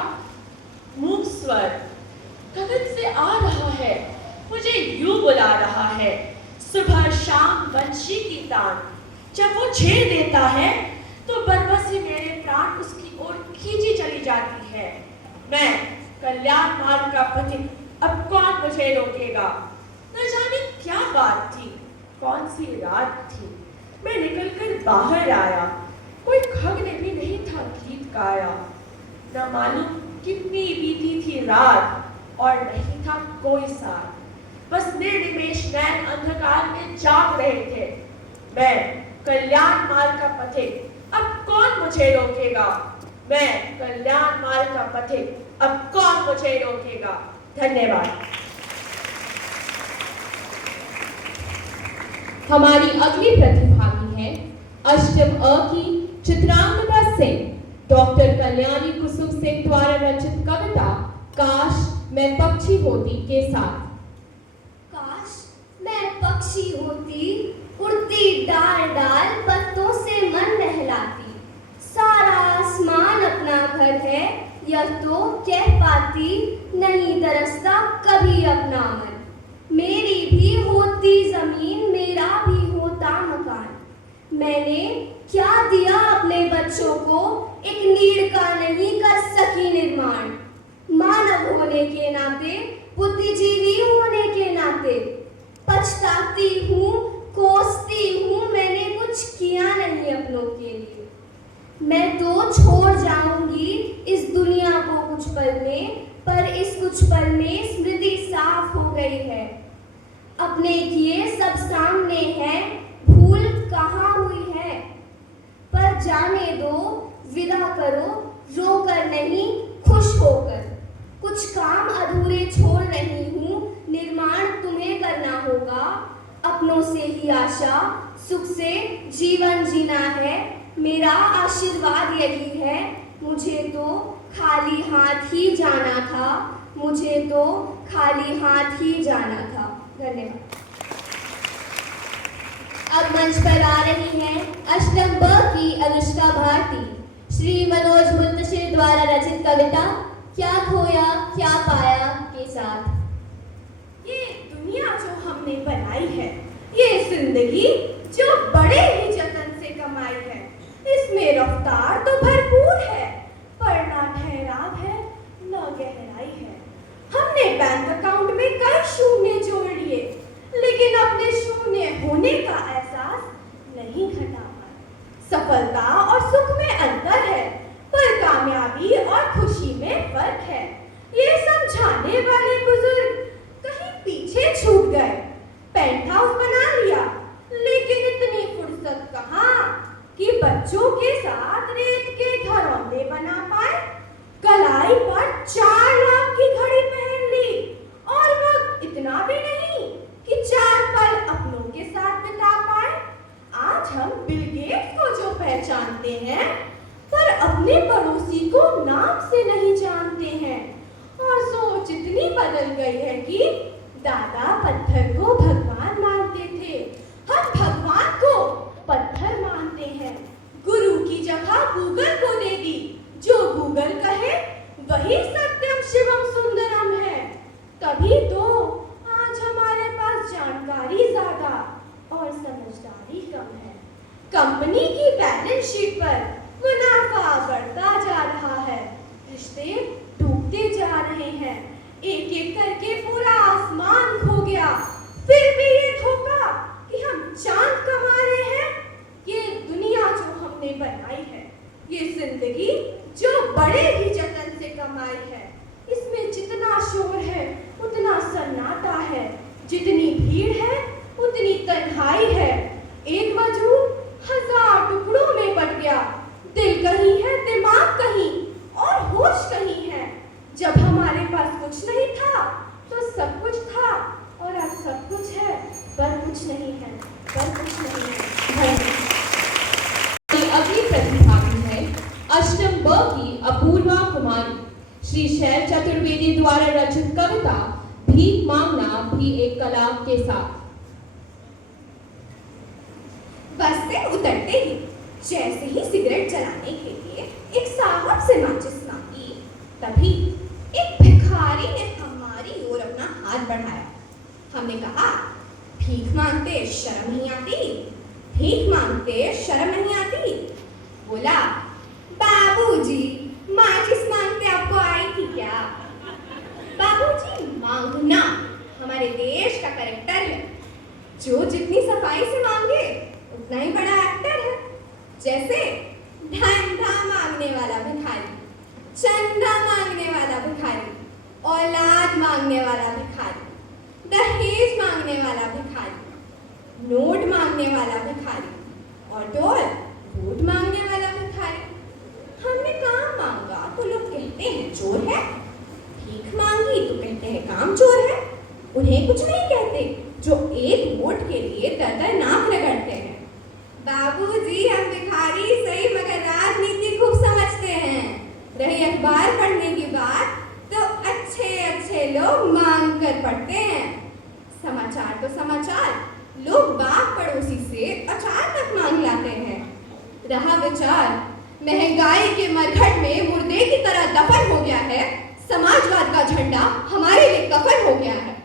मूक स्वर गगन से आ रहा है, मुझे यूं बुला रहा है। सुबह शाम वंशी की तान, जब वो छेड़ देता है तो बरबस ही मेरे प्राण उसकी ओर खींची चली जाती है। मैं कल्याण मार्ग का पथिक, अब कौन मुझे रोकेगा? न जाने क्या बात थी, कौन सी रात थी, मैं निकलकर बाहर आया, कोई खग ने भी नहीं था गीत गाया। न मालूम कितनी बीती थी रात और नहीं था कोई साथ, बस निर्निमेष नैन अंधकार में जाग रहे थे। मैं कल्याण मार्ग का पथिक, अब कौन मुझे रोकेगा? मैं कल्याण मार्ग का पथिक, अब कौन मुझे रोकेगा? धन्यवाद। हमारी अगली प्रतिभागी है अष्टम अ की चित्रांगदा सिंह, डॉक्टर कल्याणी कुसुम सिंह द्वारा रचित कविता काश मैं पक्षी होती के साथ। काश मैं पक्षी होती, उड़ती डाल डाल पत्तों से मन नहलाती, सारा आसमान अपना घर है, यह तो कह पाती, नहीं तरसता कभी अपना मन। मेरी भी होती जमीन, मेरा भी होता मकान, मैंने क्या दिया अपने बच्चों को, एक नीड़ का नहीं कर सकी निर्माण। मानव होने के नाते, बुद्धिजीवी होने के नाते, पछताती हूँ, कोसती हूँ, मैंने कुछ किया नहीं अपनों के लिए। मैं तो छोड़ जाऊंगी इस दुनिया को कुछ पल में, पर इस कुछ पल में स्मृति साफ हो गई है। अपने किए सब सामने है, भूल कहाँ हुई है। पर जाने दो, विदा करो, रोकर नहीं खुश होकर। कुछ काम अधूरे छोड़ रही हूँ, निर्माण तुम्हें करना होगा। अपनों से ही आशा, सुख से जीवन जीना है, मेरा आशीर्वाद यही है। मुझे तो खाली हाथ ही जाना था, मुझे तो खाली हाथ ही जाना था। धन्यवाद। अब मंच पर आ रही हैं अष्टम ब की अनुष्का भारती, श्री मनोज मुंतशिर द्वारा रचित कविता क्या खोया क्या पाया के साथ। ये दुनिया जो हमने बनाई है, ये जिंदगी जो बड़े ही जतन से कमाई है, इसमें रफ्तार तो भरपूर है, पर ना ठहराव है न गहराई है। हमने बैंक अकाउंट में कई शून्य जोड़ लिए, लेकिन अपने शून्य होने का एहसास नहीं घटा पाए। सफलता और सुख में अंतर है, पर कामयाबी और खुशी में फर्क है। ये समझाने वाले बुजुर्ग कहीं पीछे छूट गए। पेंट हाउस बना लिया, लेकिन इतनी फुर्सत कहाँ कि बच्चों के साथ रेत के घरौंदे बना पाए। कलाई पर 4 लाख की घड़ी पहन ली, और वक्त इतना भी नहीं कि 4 पल अपनों के साथ बिता पाए। आज हम बिल गेट्स को जो पहचानते हैं, पर अपने पड़ोसी को नाम से नहीं जानते हैं। और सोच इतनी बदल गई है कि दादा पत्थर को भगवान मानते थे, हम भगवान को पत्थर मानते हैं। गुरु की जगह गूगल को दे दी, जो गूगल कहे वही सत्यम शिवम सुंदरम है। तभी तो आज हमारे पास जानकारी ज्यादा और समझदारी कम है। कंपनी की बैलेंस शीट पर मुनाफा बढ़ता जा रहा है, रिश्ते डूबते जा रहे हैं। एक एक करके पूरा आसमान खो गया, फिर भी ये धोखा कि हम चांद कमा रहे हैं। ये दुनिया जो हमने बनाई है, ये जिंदगी जो बड़े ही जतन से कमाई है, इसमें जितना शोर है उतना सन्नाटा है, जितनी भीड़ है उतनी तन्हाई है। एक वजूद 1000 टुकड़ों में बट गया, दिल कहीं है, दिमाग कहीं और होश कहीं है। जब हमारे पास कुछ नहीं था तो सब कुछ था, और अब सब कुछ है पर कुछ नहीं है, पर कुछ नहीं है। अगली प्रतिभागी है अष्टम ब की अपूर्वा कुमारी, श्री शैल चतुर्वेदी द्वारा रचित कविता भीख मांगना भी एक कला के साथ। बस से उतरते ही जैसे ही सिगरेट जलाने के लिए एक साहब से माचिस मांगी, तभी एक भिखारी ने हमारी ओर अपना हाथ बढ़ाया। हमने कहा, भीख मांगते शर्म नहीं आती, भीख मांगते शर्म नहीं आती। बोला, बाबूजी माचिस मांगते आपको आई थी क्या? बाबूजी, मांगना हमारे देश का कैरेक्टर है, जो जितनी सफाई से मांगे उतना ही बड़ा एक्टर है। जैसे धंधा मांगने वाला भिखारी, चंदा मांगने वाला भिखारी, औलाद मांगने वाला भिखारी, दहेज मांगने वाला भिखारी, नोट मांगने वाला भिखारी, और डोल वोट मांगने वाला भिखारी। हमने काम मांगा तो लोग कहते हैं चोर है, भीख मांगी तो कहते हैं काम चोर है। उन्हें कुछ नहीं कहते जो एक वोट के लिए दर नाक रगड़ते हैं। बाबूजी, हम भिखारी सही मगर राजनीति खूब समझते हैं। रही अखबार पढ़ने की बात तो अच्छे अच्छे लोग मांग कर पढ़ते हैं। समाचार तो समाचार, लोग बाग पड़ोसी से अचार तक मांग लाते हैं। रहा विचार, महंगाई के मरघट में मुर्दे की तरह दफन हो गया है, समाजवाद का झंडा हमारे लिए कफन हो गया है।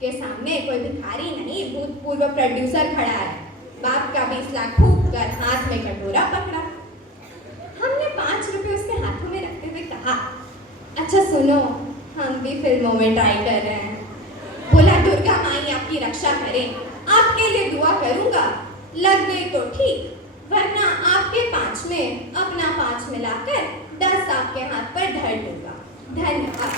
के सामने कोई भिखारी नहीं, भूतपूर्व प्रोड्यूसर खड़ा है। बाप का 20 लाख फूंक कर हाथ में कटोरा पकड़ा। हमने 5 रुपए उसके हाथों में रखते हुए कहा, अच्छा सुनो, हम भी फिल्मों में ट्राई कर रहे हैं। बोला, दुर्गा माई आपकी रक्षा करें, आपके लिए दुआ करूंगा। लग गई तो ठीक, वरना आपके 5 में अपना 5 मिलाकर 10 आपके हाथ पर धर दूंगा। धन्यवाद।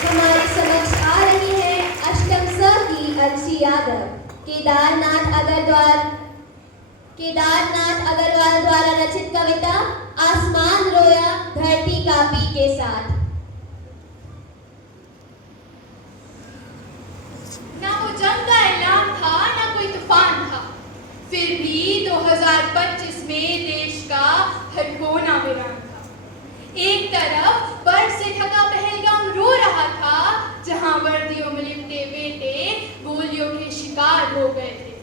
हमारे समक्ष आ रही है अष्टम स की अर्ची यादव, केदारनाथ अग्रवाल द्वारा रचित कविता आसमान रोया धरती कांपी के साथ। ना वो जंग का ऐलान था, ना कोई तूफान था, फिर भी 2025 में देश का हर कोना वीरान था। एक तरफ बर्फ से ढका पहलगाम रो रहा था, जहां वर्दियों में लिपटे बेटे गोलियों के शिकार हो गए थे।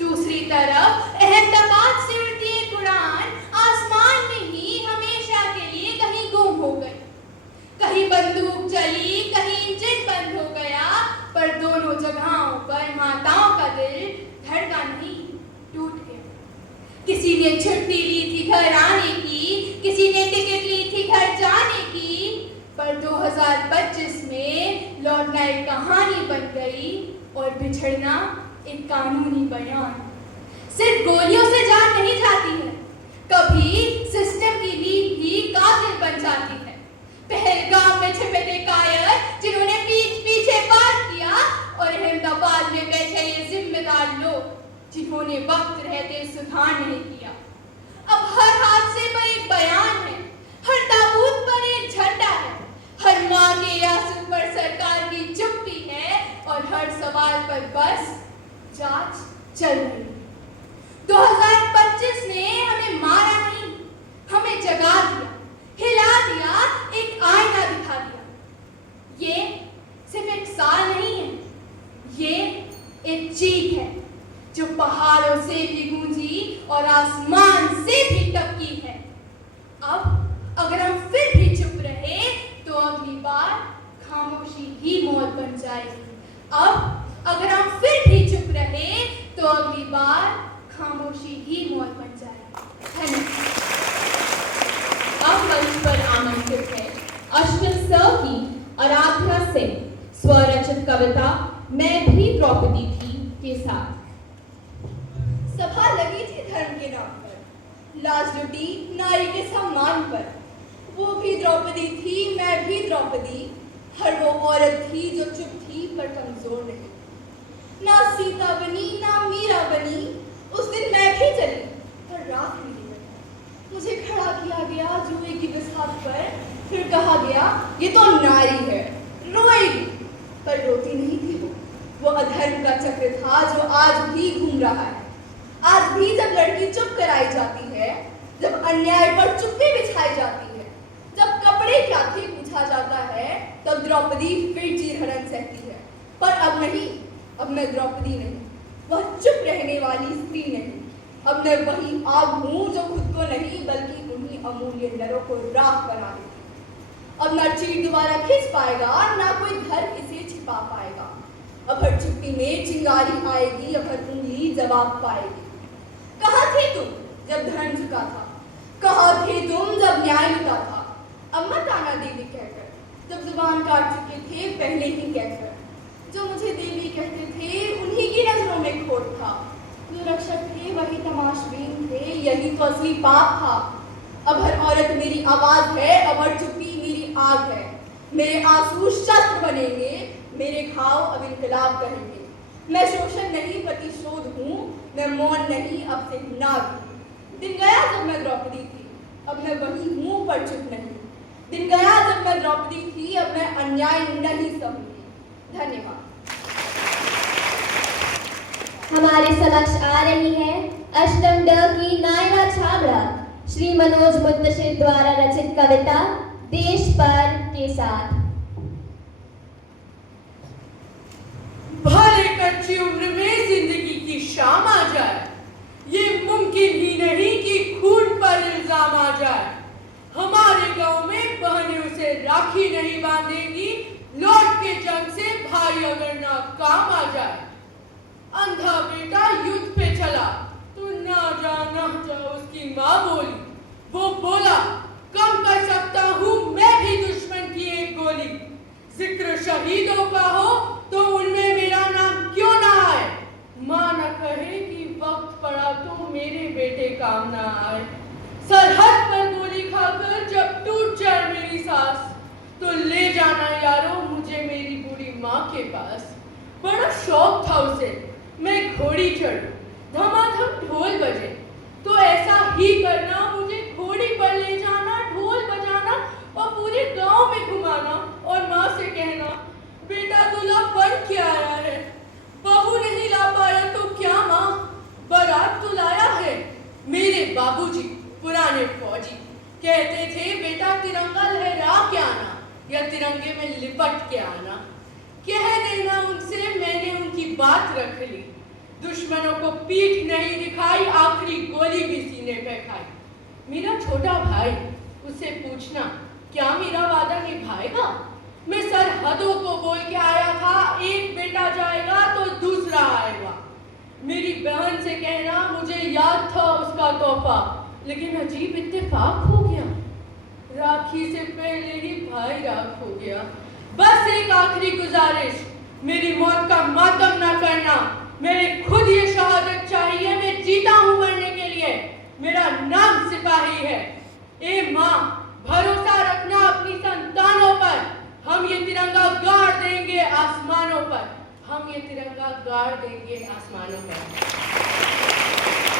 दूसरी तरफ अहमदाबाद से उड़ती एक उड़ान आसमान में ही हमेशा के लिए कहीं गुम हो गई। कहीं बंदूक चली, कहीं इंजन बंद हो गया, पर दोनों जगहों पर माताओं का दिल धड़का नहीं, टूट गया। किसी ने छुट्टी ली थी घर आने की, किसी ने टिकट ली थी घर जाने की, पर 2025 में लौटना एक कहानी बन गई और बिछड़ना एक कानूनी बयान। सिर्फ गोलियों से जान नहीं जाती है, कभी सिस्टम की लीक भी कातिल बन जाती है। पहलगाम में छिपे थे कायर जिन्होंने पीछे वार किया, और अहमदाबाद में बैठे ये जिम्मेदार लोग जिन्होंने वक्त रहते सुधार नहीं किया। अब हर हादसे पर एक बयान है, हर ताबूत पर एक झंडा है, हर माँ के आंसू पर सरकार की चुप्पी है, और हर सवाल पर बस जांच चल रही है। 2025 ने हमें मारा नहीं, हमें जगा दिया, हिला दिया, एक आईना दिखा दिया। ये सिर्फ एक साल नहीं है, ये एक चीख है जो पहाड़ों से भी गूंजी और आसमान से भी टपकी है। अब अगर हम फिर भी चुप रहे तो अगली बार खामोशी ही मौत बन जाएगी। अब अगर हम फिर भी चुप रहे तो अगली बार खामोशी ही मौत बन जाएगी। धन्यवाद। अब मंच पर आमंत्रित है अष्टम स की आराध्या सिंह स्वरचित कविता मैं भी द्रौपदी थी के साथ। सभा लगी थी धर्म के नाम पर, लाज लुटी नारी के सम्मान पर। वो भी द्रौपदी थी, मैं भी द्रौपदी, हर वो औरत थी जो चुप थी पर कमजोर नहीं। ना सीता बनी ना मीरा बनी, उस दिन मैं भी चली पर रात मिली बनी। मुझे खड़ा किया गया जुए की बिसात पर, फिर कहा गया ये तो नारी है, रोएगी, पर रोती नहीं थी वो अधर्म का चक्र था जो आज भी घूम रहा है। आज भी जब लड़की चुप कराई जाती है, जब अन्याय पर चुप्पी बिछाई जाती है, जब कपड़े क्या थे पूछा जाता है, तब द्रौपदी फिर चीरहरण सहती है। पर अब नहीं, अब मैं द्रौपदी नहीं, वह चुप रहने वाली स्त्री नहीं। अब मैं वही आग हूँ जो खुद को नहीं बल्कि उन्हीं अमूल्य नरों को राख बना देती। अब ना चीर दोबारा खिंच पाएगा, ना कोई धर्म इसे छिपा पाएगा। अब हर चुप्पी में चिंगारी आएगी, अब हर उंगली जवाब पाएगी। कहाँ थे तुम जब धर्म झुका था, कहाँ थे तुम जब न्याय लुटा था। अब मत आना देवी कहकर, जब जुबान काट चुके थे पहले ही कहकर। जो मुझे देवी कहते थे उन्हीं की नजरों में खोट था, जो रक्षक थे वही तमाशबीन थे, यही तो असली पाप था। अब हर औरत मेरी आवाज है, अब हर चुप्पी मेरी आग है। मेरे आंसू शस्त्र बनेंगे, मेरे घाव अब इनकलाब करेंगे। मैं शोषण नहीं प्रतिशोध हूँ, मैं मौन नहीं अब से नाग हूँ। दिन गया जब मैं द्रौपदी थी, अब मैं वही हूँ पर चुप नहीं। दिन गया जब मैं द्रौपदी थी, अब मैं अन्याय नहीं सहूंगी। धन्यवाद। हमारे समक्ष आ रही है अष्टम ड की नायरा छाबड़ा श्री मनोज मुंतशिर द्वारा रचित कविता देश पर के साथ। भले कच्ची उम्र में जिंदगी की शाम आ जाए, ये मुमकिन ही नहीं कि खून पर इल्जाम आ जाए। हमारे गांव में बहनें उसे राखी नहीं बांधेंगी, लौट के जंग से भाई अगर ना काम आ जाए। अंधा बेटा युद्ध पे चला तो ना जा उसकी माँ बोली, वो बोला कम कर सकता हूँ मैं भी दुश्मन की एक गोली। जिक्र शहीदों का हो तो उनमें मेरा नाम क्यों ना आए, माँ न कहे कि वक्त पड़ा तो मेरे बेटे काम ना आए। सरहद पर गोली खाकर जब टूट जाए मेरी सांस, तो ले जाना यारों मुझे मेरी बूढ़ी माँ के पास। बड़ा शौक था उसे मैं घोड़ी चढ़ूं, धमाधम ढोल बजे, तो ऐसा ही करना, मुझे घोड़ी पर ले जाना, ढोल बजाना और पूरे गांव में घुमाना और माँ से कहना बेटा दूल्हा बन के आया है, बहू नहीं ला पाया तो क्या माँ, बारात तो लाया है। मेरे बाबूजी पुराने फौजी कहते थे बेटा तिरंगा लहरा के आना या तिरंगे में लिपट के आना। कह देना उनसे मैंने उनकी बात रख ली, दुश्मनों को पीठ नहीं दिखाई, आखिरी गोली भी सीने पे खाई। मेरा छोटा भाई, उससे पूछना क्या मेरा वादा निभाएगा, मैं सरहदों को बोल के आया था एक बेटा जाएगा तो दूसरा आएगा। मेरी बहन से कहना मुझे याद था उसका तोहफा, लेकिन अजीब इत्तेफाक हो गया, राखी से पहले ही भाई राख हो गया। बस एक आखिरी गुजारिश, मेरी मौत का मातम ना करना, मेरे खुद ये शहादत चाहिए, मैं जीता हूं मरने के लिए, मेरा नाम सिपाही है। ए माँ भरोसा रखना अपनी संतानों पर, हम ये तिरंगा गाड़ देंगे आसमानों पर, हम ये तिरंगा गाड़ देंगे आसमानों पर।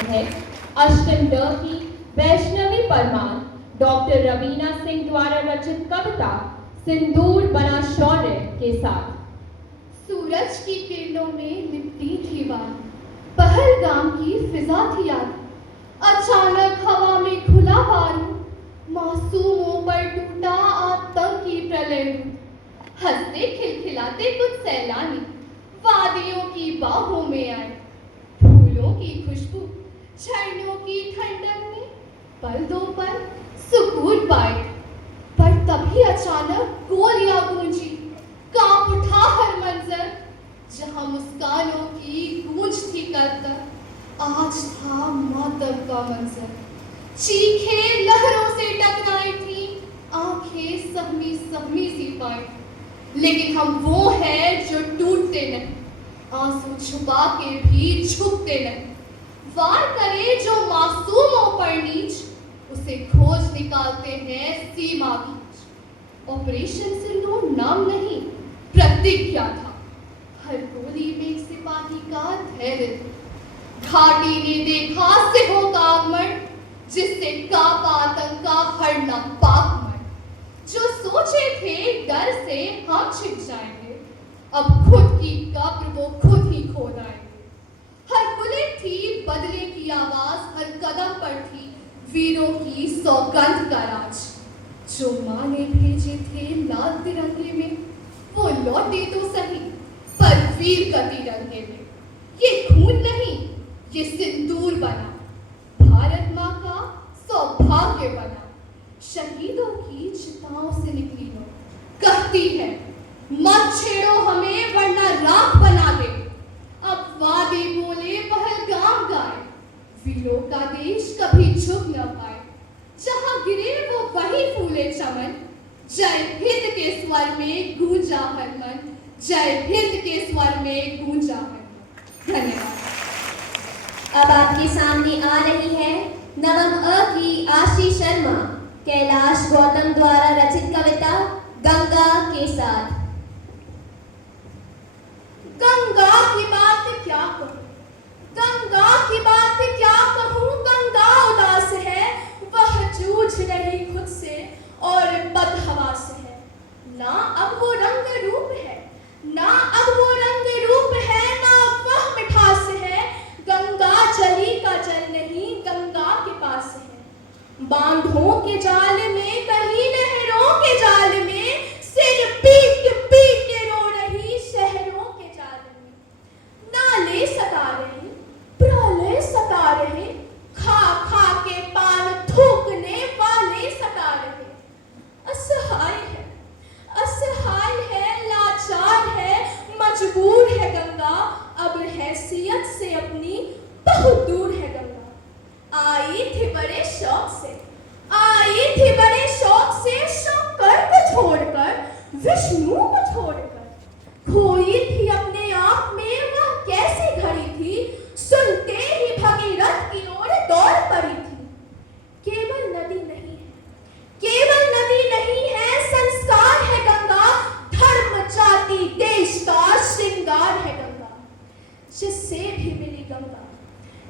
है अष्टम ड की वैष्णवी परमार डॉक्टर रवीना सिंह द्वारा रचित कविता सिंदूर बना शौर्य के साथ। सूरज की किरणों में लिपटी थी बात, पहलगाम की फिजा थी याद, अचानक हवा में खुला बारूद, मासूमों पर टूटा आतंक की प्रलय। हंसते खिलखिलाते कुछ सैलानी वादियों की बाहों में आए, फूलों की खुशबू झरनों की ठंडक में पल दो पल सुकून पाए। पर तभी अचानक गोलियां गूंजी, कांप उठा हर मंजर, जहां मुस्कानों की गूंज थी कर आज था मातम का मंजर। चीखें लहरों से टकराई थी, आंखें सहमी सहमी सी पाई, लेकिन हम वो हैं जो टूटते नहीं, आंसू छुपा के भी झुकते नहीं। वार करे जो मासूमों पर नीच, उसे खोज निकालते हैं सीमा बीच। ऑपरेशन सिंदूर नाम नहीं प्रतिज्ञा था, हर गोली में एक सिपाही का धैर्य था। घाटी ने देखा सिखों का आगमन, जिससे कांपा आतंक का हर नापाक मन। जो सोचे थे डर से हम छिप जाएंगे, अब खुद की कब्र वो खुद ही खोद आएंगे। हर बुलेट थी बदले की आवाज, हर कदम पर थी वीरों की सौगंध का राज। जो माँ ने भेजे थे लाल तिरंगे में, वो लौटे तो सही पर वीर का तिरंगे में। ये खून नहीं ये सिंदूर बना, भारत माँ का सौभाग्य बना। शहीदों की चिताओं से निकली लो, कहती है मत छेड़ो हमें वरना राख बना दे। अब वादे बोले पहलगाम गाए, वीरों का देश कभी झुक न पाए। जहां गिरे वो वही फूले चमन, जय हिंद के स्वर में गूंजा हर मन, जय हिंद के स्वर में गूंजा हर मन। धन्यवाद। अब आपके सामने आ रही है नवम अ की आशी शर्मा कैलाश गौतम द्वारा रचित कविता गंगा के साथ। गंगा की बात क्या कहूँ, गंगा की बात क्या कहूँ, गंगा उदास है, वह जूझ रही खुद से और बदहवास है। ना अब वो रंग रूप है, ना अब वो रंग रूप है, ना वह मिठास है। गंगा जली का जल नहीं गंगा के पास है। बांधों के जाल में कहीं नहरों के जाल में, सिर पीट पीट के रो रही शहरों के जाल में।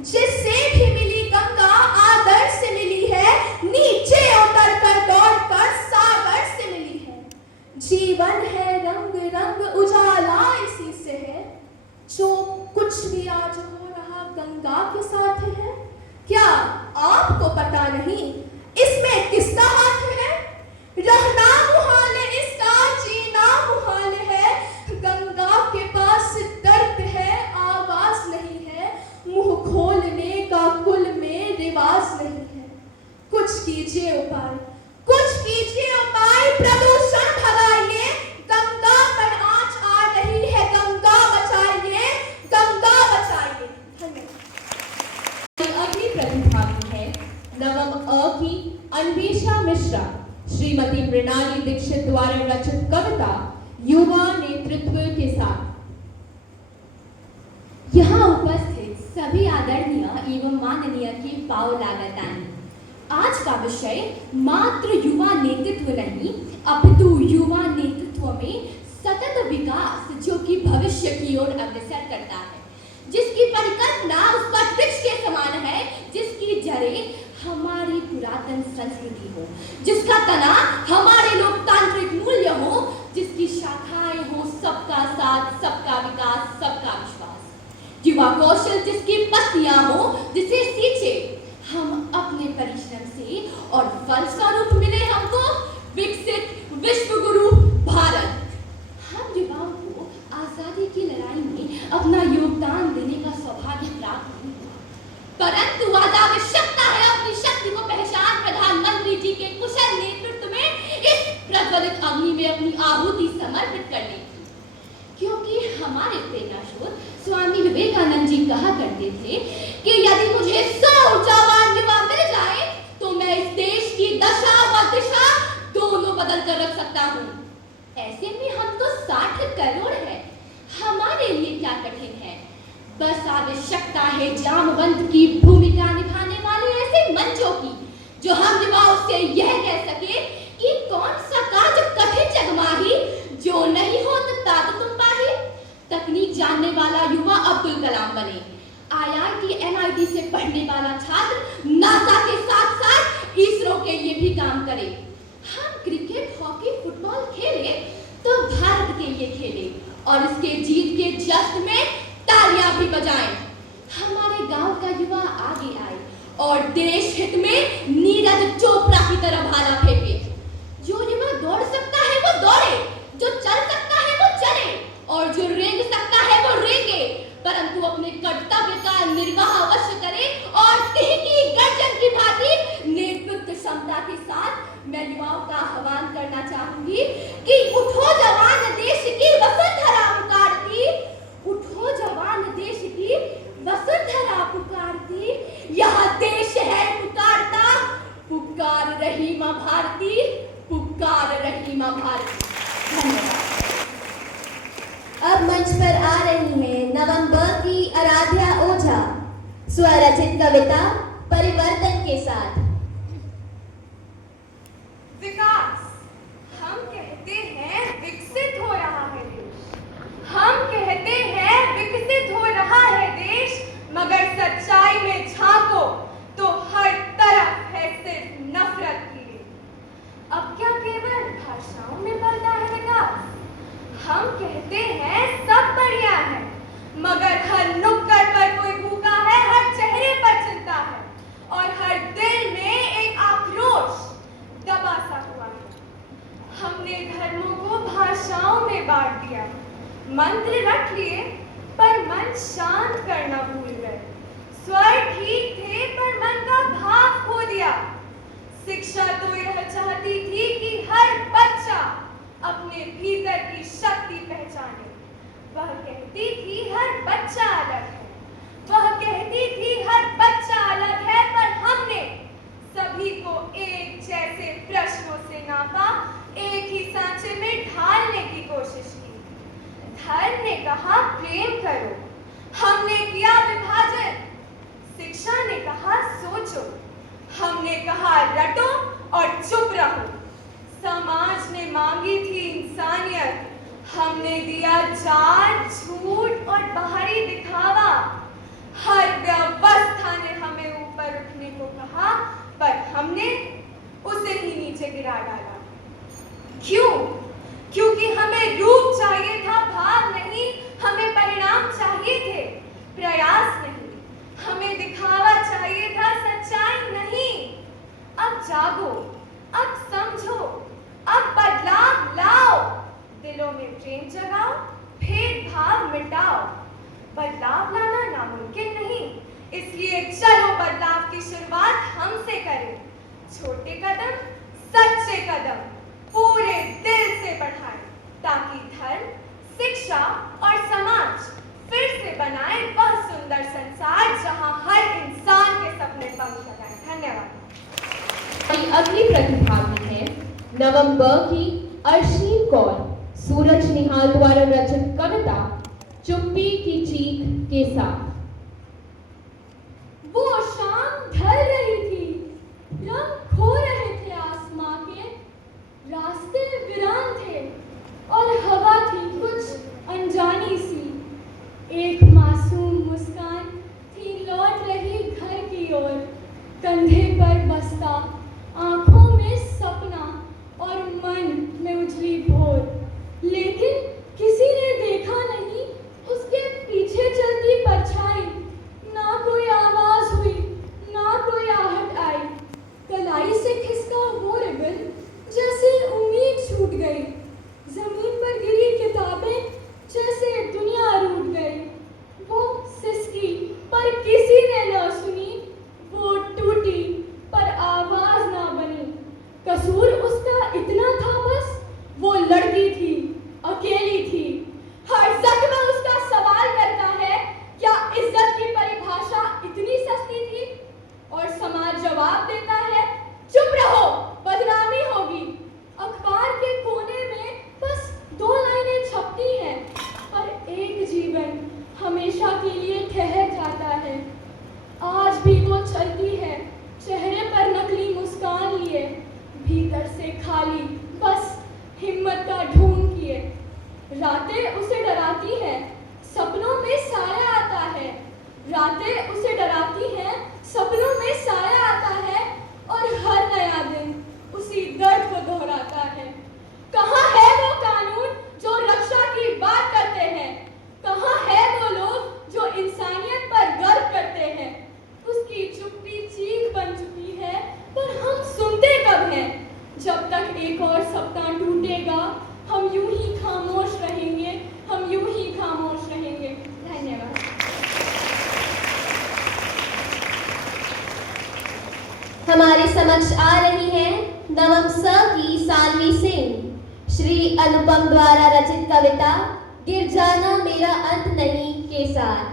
जिससे भी मिली गंगा आदर से मिली है, नीचे उतर कर दौड़ कर सागर से मिली है। जीवन है रंग रंग उजाला इसी से है, जो कुछ भी आज हो रहा गंगा के साथ है। क्या आपको पता नहीं इसमें किसका हाथ है? रहना मुहाल है इसका, जीना मुहाल है। गंगा के पास दर्द है, आवाज नहीं है, मुंह खोलने का कुल में रिवाज नहीं है। कुछ कीजिए उपाय, कुछ कीजिए उपाय, प्रदूषण भगाइए। गंगा पर आंच आ रही है, गंगा बचाइए, गंगा बचाइए। धन्यवाद। अगली प्रतिभागी है नवम अ की अन्वेषा मिश्रा। श्रीमती मृणाली दीक्षित द्वारा रचित कविता युवा नेतृत्व के साथ। यहाँ उपस्थित सभी आदरणीय एवं माननीय के पाव लागतानी। आज का विषय मात्र युवा नेतृत्व नहीं, अपितु युवा नेतृत्व में सतत विकास, जो कि भविष्य की ओर अग्रसर करता है, जिसकी परिकल्पना उसका वृक्ष के समान है, जिसकी जड़ें हमारी पुरातन संस्कृति हो, जिसका तना हमारे लोकतांत्रिक मूल्य हो, जिसकी शाखाएं हो सबका साथ, सबका विकास, सबका विश्वास। युवा कौशल जिसकी पत्तियां हो, जिसे सींचे हम अपने परिश्रम से और फलस्वरूप मिले हमको विकसित विश्व गुरु भारत। हम युवाओं को आजादी की लड़ाई में अपना योगदान देने का सौभाग्य प्राप्त नहीं हुआ, परंतु आज आवश्यकता है अपनी शक्ति को पहचान प्रधानमंत्री जी के कुशल नेतृत्व में इस प्रज्वलित अग्नि में अपनी आहुति समर्पित करने की। क्योंकि हमारे प्रेरणा स्रोत स्वामी विवेकानंद जी कहा करते थे कि यदि मुझे 100 ऊर्जावान युवा मिल जाए तो मैं इस देश की दशा व दिशा दोनों बदल कर रख सकता हूँ। ऐसे में हम तो 60 करोड़ है, हमारे लिए क्या कठिन है। बस आवश्यकता है जामवंत की भूमिका निभाने वाले ऐसे मंचों की, जो हम युवाओं से यह कह सके कि कौन सा कार्य कठिन जगमाही, जो नहीं हो तो ताकत तुम पाही। तकनीक जानने वाला युवा अब्दुल कलाम बने, IIT NIT से पढ़ने वाला छात्र नासा के साथ साथ इसरो के लिए भी काम करे। हम क्रिकेट, हॉकी, फुटबॉल खेले तो भारत के लिए खेले और इसके जीत के जश्न में तालियां भी बजाएं। हमारे गांव का युवा आगे आए और देश हित में नीरज चोपड़ा की तरह भाला फेंके। जो युवा दौड़ सकता है वो दौड़े, जो चल सकता है वो चले और जो रेंग सकता है वो रेंगे, परंतु अपने कर्तव्य का निर्वाह अवश्य करे। और सिंह की गर्जन की भांति नेतृत्व क्षमता के साथ मैं युवाओं का आह्वान करना चाहूंगी कि उठो जवान देश की वसुंधरा पुकारती, उठो जवान देश की वसुंधरा पुकारती। यह देश है पुकारता, पुकार रही मां भारती, पुकार रही मां भारती। धन्यवाद। अब मंच पर आ रही है नवम ब की आराध्या ओझा, स्वरचित कविता परिवर्तन के साथ। विकास, हम कहते हैं विकसित हो रहा है देश, हम कहते हैं विकसित हो रहा है देश, मगर सच्चाई में झांको तो हर तरफ है सिर्फ नफरत की रेत। अब क्या केवल भाषाओं में बढ़ता है विकास? हम कहते हैं सब बढ़िया है, मगर हर नुक्कड़ पर कोई भूखा है, हर चेहरे पर चिंता है और हर दिल में एक आक्रोश दबा सा हुआ है। हमने धर्मों को भाषाओं में बांट दिया, मंत्र रख लिए पर मन शांत करना भूल गए। स्वर ठीक थे पर मन का भाव खो दिया। शिक्षा तो यह चाहती थी कि हर बच्चा अपने भीतर की शक्ति पहचाने। वह कहती थी हर बच्चा अलग है, वह कहती थी हर बच्चा अलग है, पर हमने सभी को एक जैसे प्रश्नों से नापा, एक ही सांचे में ढालने की कोशिश की। धर्म ने कहा प्रेम करो, हमने किया विभाजन। शिक्षा ने कहा सोचो, हमने कहा रटो और चुप रहो। समाज ने मांगी थी इंसानियत, हमने दिया जात, झूठ और बाहरी दिखावा। हर व्यवस्था जागो, अब समझो, अब बदलाव लाओ, दिलों में प्रेम जगाओ, भेदभाव मिटाओ। बदलाव लाना नामुमकिन नहीं, इसलिए चलो बदलाव की शुरुआत हमसे करें। छोटे कदम, सच्चे कदम पूरे दिल से बढ़ाएं, ताकि धर्म, शिक्षा और समाज फिर से बनाए वह सुंदर संसार जहां हर इंसान के सपने पंख लगाएं। धन्यवाद। हमारी अगली प्रतिभागी है नवंबर की अर्शीन कौर, सूरज निहाल द्वारा रचित कविता चुप्पी की चीख के साथ। वो शाम ढल रही थी, रंग खो रहे थे आसमां के, रास्ते वीरान थे और हवा थी कुछ अनजानी सी। एक मासूम मुस्कान थी लौट रही घर की ओर, कंधे पर बस्ता, आंखों में सपना और मन में उजली भोर। लेकिन किसी ने देखा नहीं उसके पीछे चलती परछाई, ना कोई आवाज हुई, ना कोई आहट आई। कलाई से खिसका वो रिबन जैसे उम्मीद छूट गई, जमीन पर गिरी किताबें जैसे दुनिया रूठ गई। वो सिसकी पर किसी ने न सुनी, वो टूटी पर आवाज ना बनी। कसूर उसका इतना था बस, वो लड़की थी, अकेली थी। हर जख्म उसका सवाल करता है, क्या इज्जत की परिभाषा इतनी सस्ती थी? और समाज जवाब देता है, चुप रहो, बदनामी होगी। अखबार के कोने में बस 2 लाइनें छपती हैं, पर एक जीवन हमेशा के लिए ठहर जाता है। आज भी वो चलती है, चेहरे पर नकली मुस्कान लिए, भीतर से खाली, बस हिम्मत का ढूंढ किए। रातें उसे डराती हैं, सपनों में साया आता है। रातें उसे डराती हैं, सपनों में साया आता है, और हर नया दिन उसी दर्द को दोहराता है। कहाँ है वो कानून जो रक्षा की बात करते हैं? कहाँ है वो लोग जो इंसानियत पर गर्व करते हैं? उसकी चुप्पी चीख बन चुकी है, पर हम सुनते कब हैं? जब तक एक और सप्ताह टूटेगा, हम यूं ही खामोश रहेंगे, हम यूं ही खामोश रहेंगे। धन्यवाद। हमारे समक्ष आ रही है नवम स की सानवी सिंह। श्री अनुपम द्वारा रचित कविता गिर जाना मेरा अंत नहीं के साथ।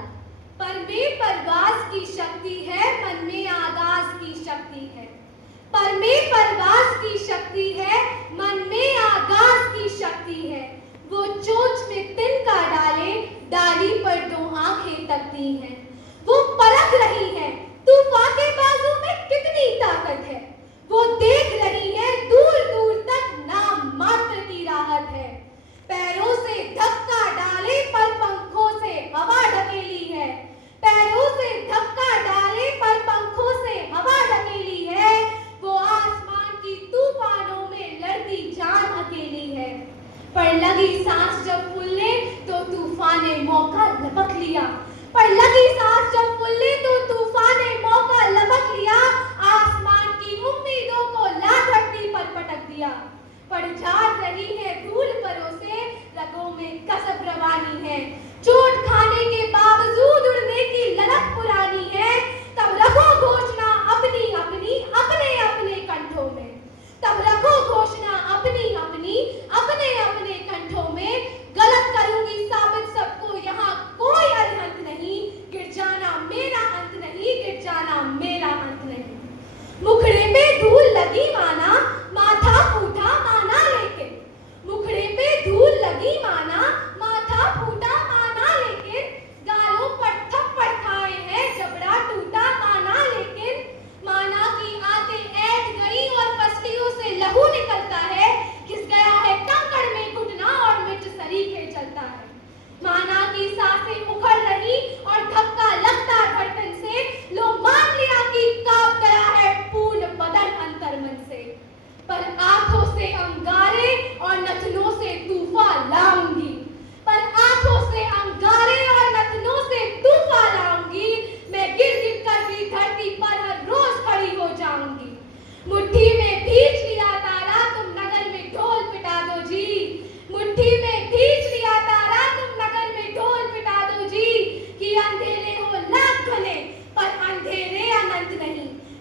पर में परवाज की शक्ति है, मन में आगाज की शक्ति है। पर में परवाज की शक्ति है, मन में आगाज की शक्ति है। वो चोंच में तिनका डाले, डाली पर 2 आंखें तकती हैं। वो परख रही है तूफान के बाजू में कितनी ताकत है। वो देख रही है दूर दूर तक नाम मात्र की राहत है। पैरों से धक्का डाले पर पंखों से हवा ढकेली है। पैरों से धक्का डाले पर पंखों से हवा ढकेली है। वो आसमान की तूफानों में लड़ती जान अकेली है। पर लगी सांस जब फूलने तो तूफान ने मौका लपक लिया। पर लगी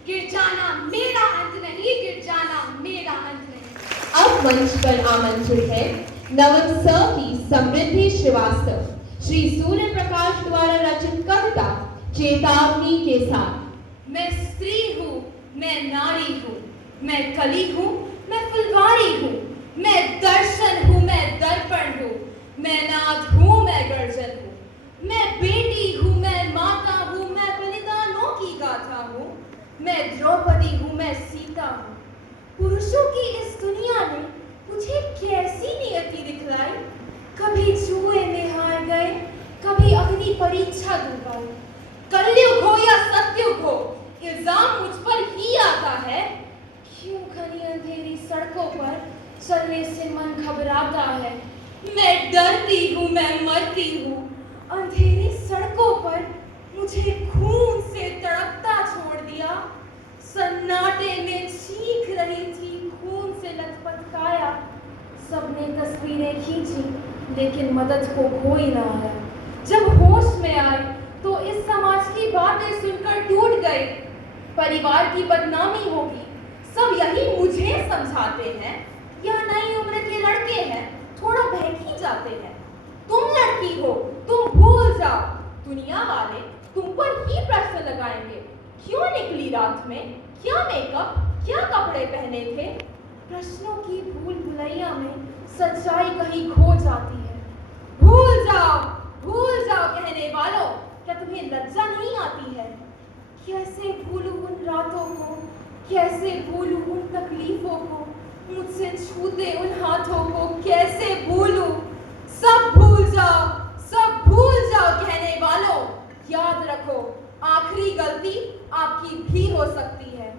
गिर जाना मेरा अंत नहीं, गिर जाना मेरा अंत नहीं। अब मंच पर आमंत्रित है नवम स की समृद्धि श्रीवास्तव श्री सूर्य प्रकाश द्वारा रचित कविता चेतावनी के साथ। मैं स्त्री हूँ, मैं नारी हूँ, मैं कली हूँ, मैं फुलवारी हूँ, मैं दर्शन हूँ, मैं दर्पण हूँ, मैं नाद हूँ, मैं गर्जन हूँ, मैं बेटी हूँ, मैं माता हूँ, मैं बलिदानों की गाथा हूँ, मैं द्रौपदी हूँ, मैं सीता हूँ। पुरुषों की इस दुनिया ने मुझे कैसी नियति दिखलाई, कभी जुए में हार गए, कभी अग्नि परीक्षा डूबाई। कलयुग हो या सतयुग हो, इल्जाम मुझ पर ही आता है। क्यों घनी अंधेरी सड़कों पर चलने से मन घबराता है। मैं डरती हूँ, मैं मरती हूँ। अंधेरी सड़कों पर मुझे खून से तड़पता छोड़ दिया। सन्नाटे में चीख रही थी, खून से लथपथ काया। सबने तस्वीरें खींची, लेकिन मदद को कोई ना आया। जब होश में आई तो इस समाज की बातें सुनकर टूट गई। परिवार की बदनामी होगी, सब यही मुझे समझाते हैं। यह नई उम्र के लड़के हैं, थोड़ा बहक ही जाते हैं। तुम लड़की हो, तुम भूल जाओ। दुनिया वाले तुम पर ही प्रश्न लगाएंगे। क्यों निकली रात में, क्या मेकअप, क्या कपड़े पहने थे। प्रश्नों की भूल भुलैया में सच्चाई कहीं खो जाती है। भूल जाओ कहने वालों, क्या तुम्हें लज्जा नहीं आती है। कैसे भूलूं उन रातों को, कैसे भूलूं उन तकलीफों को, मुझसे छूते उन हाथों को कैसे भूलूं। सब भूल जाओ कहने वालों। याद रखो, आखिरी गलती आपकी भी हो सकती है।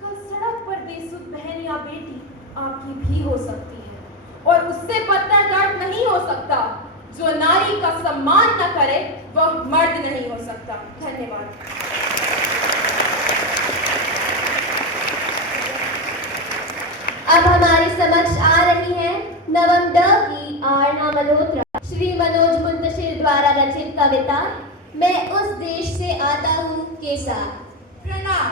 कल सड़क पर बेसुध बहन या बेटी आपकी भी हो सकती है, और उससे बदतर दर्द नहीं हो सकता। जो नारी का सम्मान न करे वह मर्द नहीं हो सकता। धन्यवाद। अब हमारे समक्ष आ रही है नवम ड की आरना मल्होत्रा श्री मनोज मुंतशिर द्वारा रचित कविता मैं उस देश से आता हूँ के साथ। प्रणाम,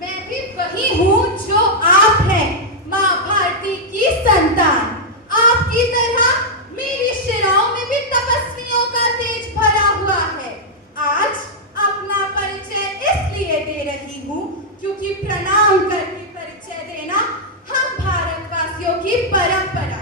मैं भी वही हूँ जो आप हैं, माँ भारती की संतान। आपकी तरह मेरी शिराओं में भी तपस्वियों का तेज भरा हुआ है। आज अपना परिचय इसलिए दे रही हूँ क्योंकि प्रणाम करके परिचय देना हम भारतवासियों की परंपरा।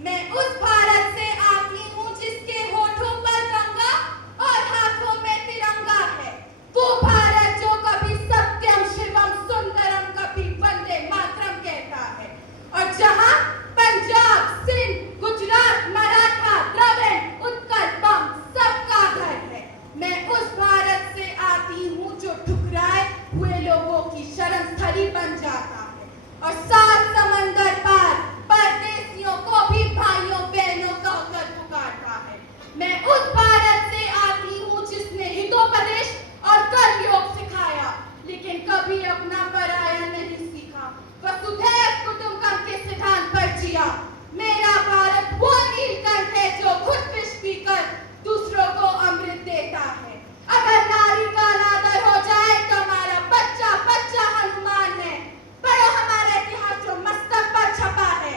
मैं उस भारत से आती हूँ जिसके होठों पर गंगा और हाथों में तिरंगा है। वो भारत जो कभी सत्यम शिवम सुंदरम कभी वंदे मातरम कहता है, और जहाँ पंजाब, सिंध, गुजरात, मराठा, द्रविड़, उत्कल, बंग सबका घर है। मैं उस भारत से आती हूँ जो ठुकराए हुए लोगों की शरण स्थली बन जाता है, और सात समंदर पार परदेशियों को भी भाइयों बहनों कहकर पुकारता है। मैं उस भारत से आती हूँ जिसने हितोपदेश और कर्मयोग सिखाया, लेकिन कभी अपना पराया नहीं सीखा। वसुधैव कुटुंबकम के सिद्धांत पर जिया। मेरा भारत वो नीलकंठ है जो खुद विष पीकर दूसरों को अमृत देता है। अगर नारी का अनादर हो जाए तो हमारा बच्चा बच्चा हनुमान है। पढ़ो हमारा इतिहास जो मस्तक पर छपा है।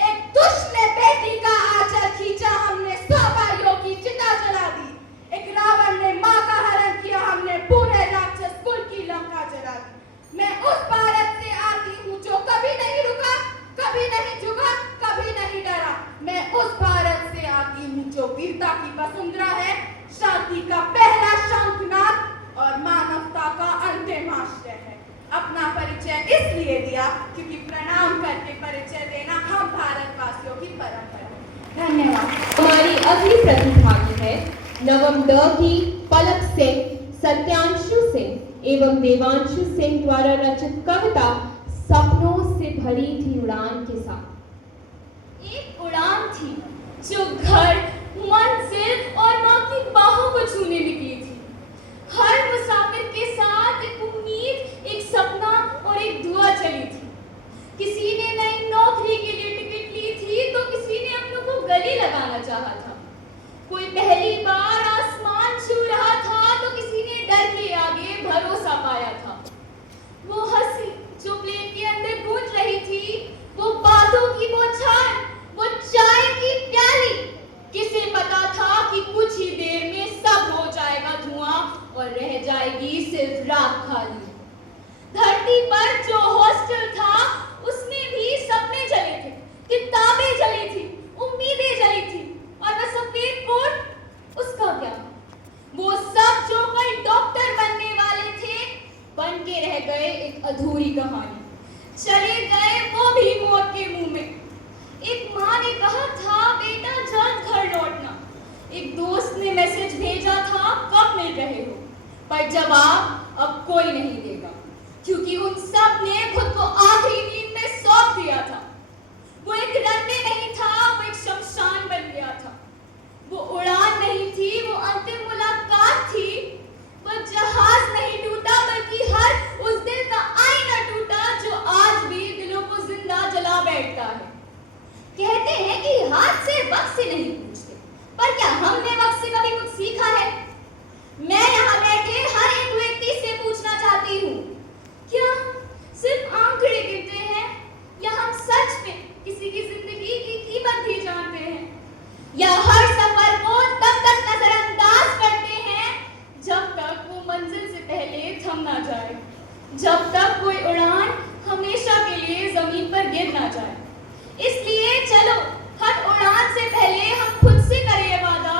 एक दुष्ट ने बेटी का आंचल खींचा, हमने 100 भाइयों की चिता जला दी। एक रावण ने माँ का हरण किया, हमने पूरे राक्षस कुल की लंका जला दी। मैं उस भारत से आती हूँ जो कभी नहीं रुका, कभी नहीं झुका, कभी नहीं डरा। मैं उस भारत से आती हूँ जो वीरता की वसुंधरा है, शांति का पहला शंखनाद और मानवता का अंतिम आश्रय है। अपना परिचय इसलिए दिया क्योंकि प्रणाम करके परिचय देना हम भारतवासियों की परंपरा है। धन्यवाद। हमारी अगली प्रतिभागी है नवम ड की पलक सिंह, सत्यांशु सिंह एवं देवांशु सिंह द्वारा रचित कविता सपनों से भरी थी उड़ान के साथ। एक उड़ान थी जो घर, मंजिल और माँ की बाहों को छूने निकली थी। हर मुसाफिर के साथ एक उम्मीद, एक सपना और एक दुआ चली थी। किसी ने नई नौकरी के लिए टिकट ली थी तो किसी ने अपनों को गले लगाना चाहा था। कोई पहली बार आसमान छू रहा था तो किसी ने डर के आगे भरोसा पाया था। वो अधूरी कहानी। चले गए वो भी मौत के मुंह में। एक माँ ने कहा था बेटा जल्द घर लौटना। एक दोस्त ने मैसेज भेजा था कब मिल रहे हो, पर जवाब अब कोई नहीं देगा, क्योंकि उन सब ने खुद को आखिरी नींद में सौंप दिया था। वो एक रनवे नहीं था, वो एक शमशान बन गया था। वो उड़ान नहीं थी, वो अंतिम मुलाकात थी। वो जहाज नहीं टूटा, बल्कि हर उस दिल का आईना टूटा जो आज भी दिलों को जिंदा जला बैठता है। कहते हैं कि हाथ से वक्त से नहीं पूछते, पर क्या हमने वक्त से कभी कुछ सीखा है? मैं यहाँ बैठे हर एक व्यक्ति से पूछना चाहती हूँ, क्या सिर्फ आंकड़े गिनते हैं या हम सच में किसी की जिंदगी की कीमत भी जानते हैं? या हर सफर को तब तक नजरअंदाज करते हैं जब तक वो मंजिल से पहले थम ना जाए, जब तक कोई उड़ान हमेशा के लिए जमीन पर गिर ना जाए। इसलिए चलो हर उड़ान से पहले हम खुद से करें वादा,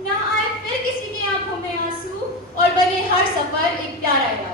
ना आए फिर किसी की आंखों में आंसू और बने हर सफर एक प्यारा याद।